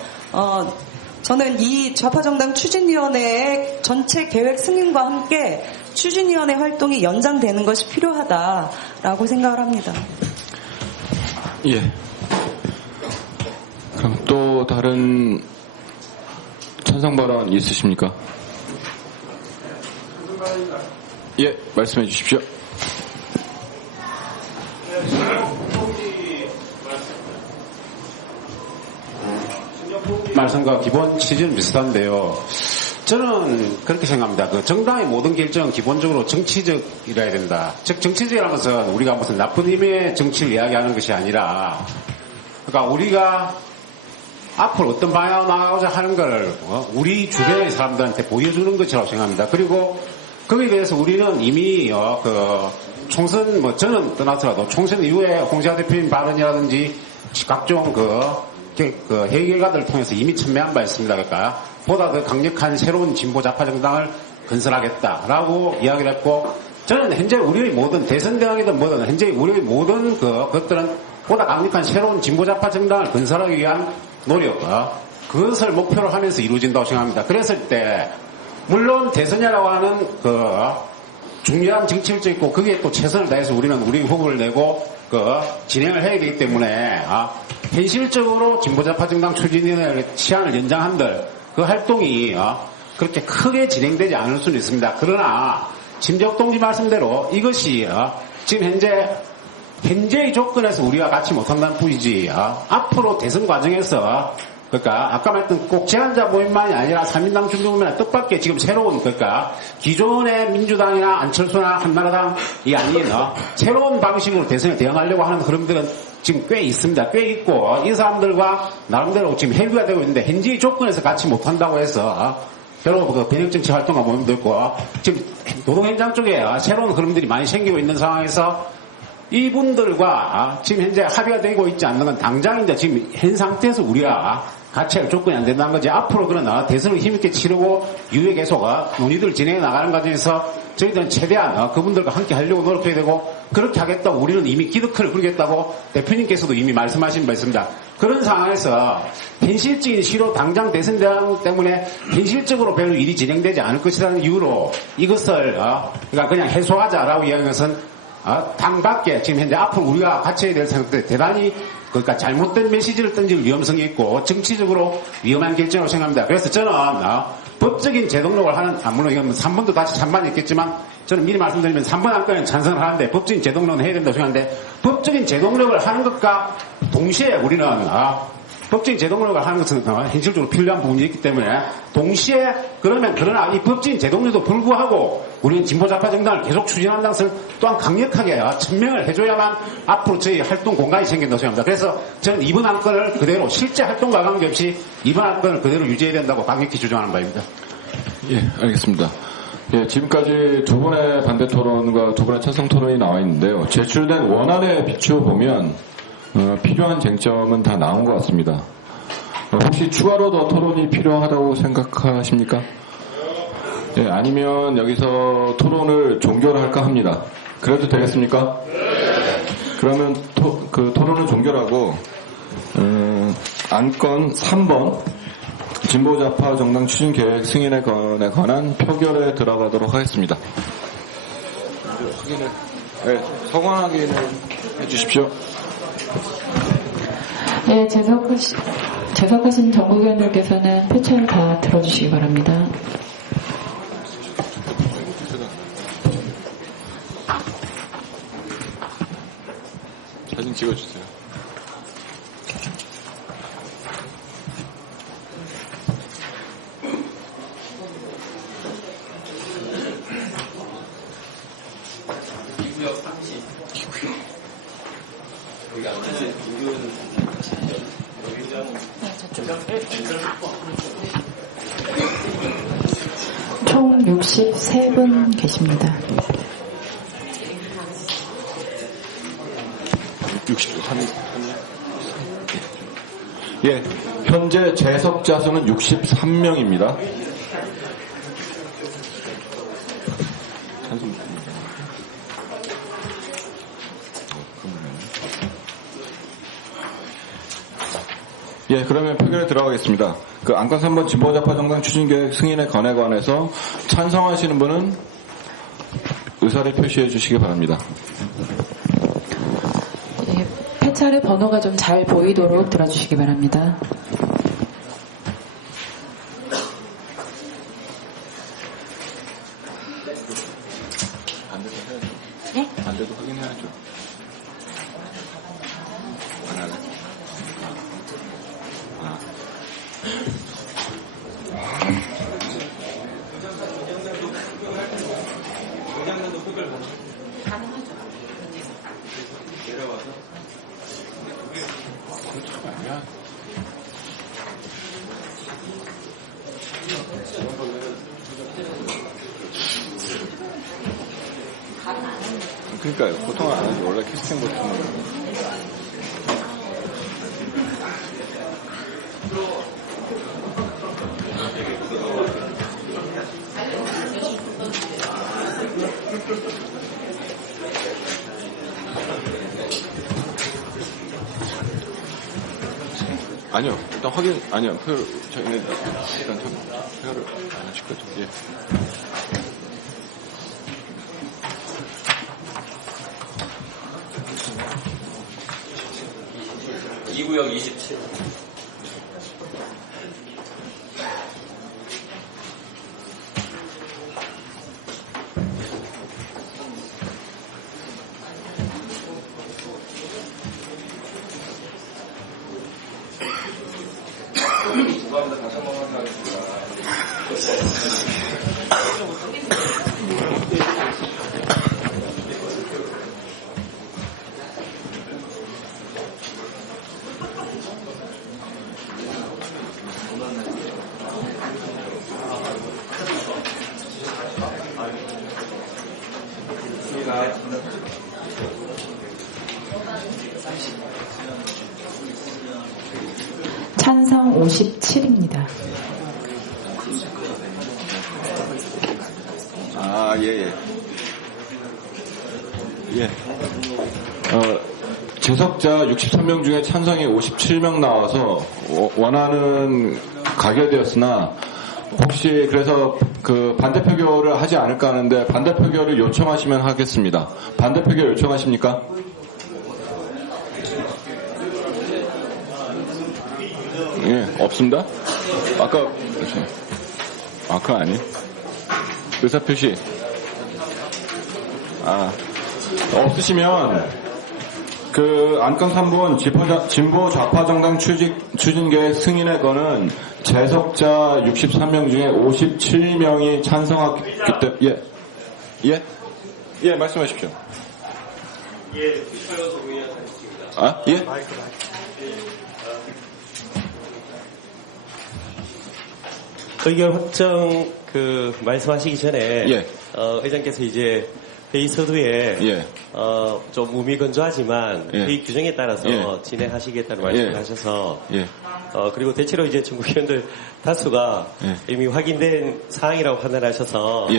저는 이 좌파 정당 추진위원회의 전체 계획 승인과 함께 추진위원회 활동이 연장되는 것이 필요하다라고 생각을 합니다. 예. 그럼 또 다른 찬성 발언 있으십니까? 예, 말씀해 주십시오. 말씀과 기본 취지는 비슷한데요. 저는 그렇게 생각합니다. 그 정당의 모든 결정은 기본적으로 정치적이라야 된다. 즉 정치적이라는 것은 우리가 무슨 나쁜 의미의 정치를 이야기하는 것이 아니라, 그러니까 우리가 앞으로 어떤 방향으로 나가고자 하는 걸 우리 주변의 사람들한테 보여주는 것이라고 생각합니다. 그리고 거기에 대해서 우리는 이미 총선 저는 떠나서라도 총선 이후에 홍지아 대표님 발언이라든지 각종 회의 결과들을 통해서 이미 천명한 바 있습니다. 그러니까 보다 더 강력한 새로운 진보 좌파 정당을 건설하겠다라고 이야기를 했고, 저는 현재 우리의 모든 대선 대항이든 뭐든 현재 우리의 모든 것들은 보다 강력한 새로운 진보 좌파 정당을 건설하기 위한 노력, 그것을 목표로 하면서 이루어진다고 생각합니다. 그랬을 때 물론 대선이라고 하는 중요한 정치일도 있고 거기에 또 최선을 다해서 우리는 우리 후보를 내고 진행을 해야 되기 때문에 현실적으로 진보좌파 정당 추진위원회 시한을 연장한들 그 활동이 그렇게 크게 진행되지 않을 수는 있습니다. 그러나 심재욱 동지 말씀대로 이것이 지금 현재의 조건에서 우리가 같이 못한다는 뿐이지 앞으로 대선 과정에서 그러니까 아까 말했던 꼭 제안자 모임만이 아니라 3인당 준비모임이나 뜻밖의 지금 새로운 기존의 민주당이나 안철수나 한나라당이 아닌 새로운 방식으로 대선에 대응하려고 하는 흐름들은 지금 꽤 있습니다. 꽤 있고 이 사람들과 나름대로 지금 협의가 되고 있는데 현재의 조건에서 같이 못한다고 해서 여러 변혁정치 활동과 모임도 있고 지금 노동현장 쪽에 새로운 흐름들이 많이 생기고 있는 상황에서 이분들과 지금 현재 합의가 되고 있지 않는 건 당장 이제 지금 현 상태에서 우리가 같이 할 조건이 안 된다는 거지. 앞으로 그러나 대선을 힘있게 치르고 이후에 계속 논의들을 진행해 나가는 과정에서 저희들은 최대한 그분들과 함께 하려고 노력해야 되고 그렇게 하겠다고 우리는 이미 기득권을 부리겠다고 대표님께서도 이미 말씀하신 바 있습니다. 그런 상황에서 현실적인 시로 당장 대선 대항 때문에 현실적으로 별로 일이 진행되지 않을 것이라는 이유로 이것을 그러니까 그냥 해소하자라고 이야기한 것은 당 밖에 지금 현재 앞으로 우리가 같이 해야 될 생각들이 대단히 그러니까 잘못된 메시지를 던질 위험성이 있고 정치적으로 위험한 결정으로 생각합니다. 그래서 저는 법적인 재등록을 하는, 물론 이건 3번도 같이 찬반이 있겠지만 저는 미리 말씀드리면 3번 안건은 찬성을 하는데 법적인 재등록은 해야 된다고 생각하는데 법적인 재등록을 하는 것과 동시에 우리는 법적인 재등록을 하는 것은 현실적으로 필요한 부분이 있기 때문에 동시에 그러나 이 법적인 재등록에도 불구하고 우리는 진보좌파 정당을 계속 추진한다는 것을 또한 강력하게 천명을 해줘야만 앞으로 저희 활동 공간이 생긴다고 생각합니다. 그래서 저는 이번 안건을 그대로 실제 활동과 관계없이 이번 안건을 그대로 유지해야 된다고 강력히 주장하는 바입니다. 예, 알겠습니다. 예, 지금까지 두 분의 반대 토론과 두 분의 찬성 토론이 나와 있는데요. 제출된 원안에 비추어 보면 필요한 쟁점은 다 나온 것 같습니다. 혹시 추가로 더 토론이 필요하다고 생각하십니까? 예, 아니면 여기서 토론을 종결할까 합니다. 그래도 되겠습니까? 그러면 그 토론을 종결하고 안건 3번 진보좌파 정당 추진계획 승인에 관한 표결에 들어가도록 하겠습니다. 서관 확인을 해주십시오. 네, 재석하신 정국위원님께서는 표창을 다 들어주시기 바랍니다. 사진 찍어주세요. 총 63분 계십니다. 63. 예, 현재 재석자 수는 63명입니다. 예, 그러면 표결에 들어가겠습니다. 그 안건 3번 진보좌파 정당 추진계획 승인의 건에 관해서 찬성하시는 분은 의사를 표시해 주시기 바랍니다. 예, 패찰의 번호가 좀 잘 보이도록 들어주시기 바랍니다. 네? 반대도 확인해야죠. 안 할래? 그러니까요. 보통 안 하지. 원래 캐스팅 보통은. 아니요. 일단 확인, 아니요. 저희는 일단 표를 안 하실 거죠. 예. 이구역 27. 죄송합니다. 다시 한번 확인하겠습니다. 찬성 57입니다. 아, 예. 재석자 63명 중에 찬성이 57명 나와서 원안은 가결되었으나 혹시 그래서 그 반대 표결을 하지 않을까 하는데 반대 표결을 요청하시면 하겠습니다. 반대 표결 요청하십니까? 예, 없습니다. 아까 아니. 의사표시. 없으시면, 안건 3번 진보 좌파 정당 추진계획 승인의 건은 재석자 63명 중에 57명이 찬성했기 때문에, 예, 말씀하십시오. 예, 부시파로서 의견하겠습니다. 예? 의견 확정 말씀하시기 전에 예. 의장께서 이제 회의 서두에 좀 무미건조하지만 회의 규정에 따라서 진행하시겠다는 말씀을 하셔서 그리고 대체로 이제 전국 의원들 다수가 이미 확인된 사항이라고 판단하셔서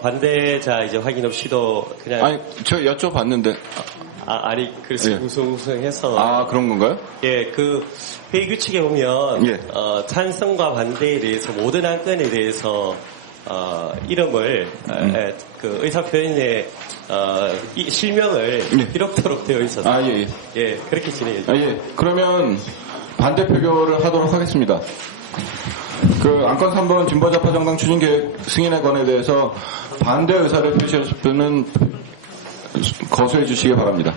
반대자 이제 확인 없이도 그냥 아니 저 여쭤봤는데 아니 그래서 우승해서 그런 건가요? 예, 회의 규칙에 보면 찬성과 반대에 대해서 모든 안건에 대해서 이름을 의사 표현에 실명을 기록토록 되어 있어서 그렇게 진행해 주세요. 그러면 반대 표결을 하도록 하겠습니다. 안건 3번 진보좌파 정당 추진계획 승인의 건에 대해서 반대 의사를 표시하실 분은 거수해 주시기 바랍니다.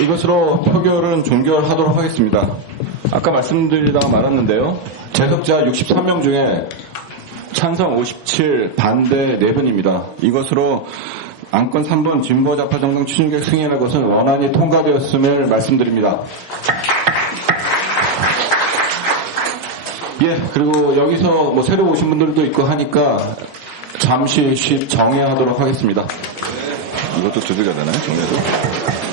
이것으로 표결은 종결하도록 하겠습니다. 아까 말씀드리다가 말았는데요. 재석자 63명 중에 찬성 57, 반대 4분입니다. 이것으로 안건 3번 진보좌파 정당 추진계획 승인의 것은 원안이 통과되었음을 말씀드립니다. 그리고 여기서 새로 오신 분들도 있고 하니까 잠시 정회하도록 하겠습니다. 이것도 두들겨 되나요? 정회도?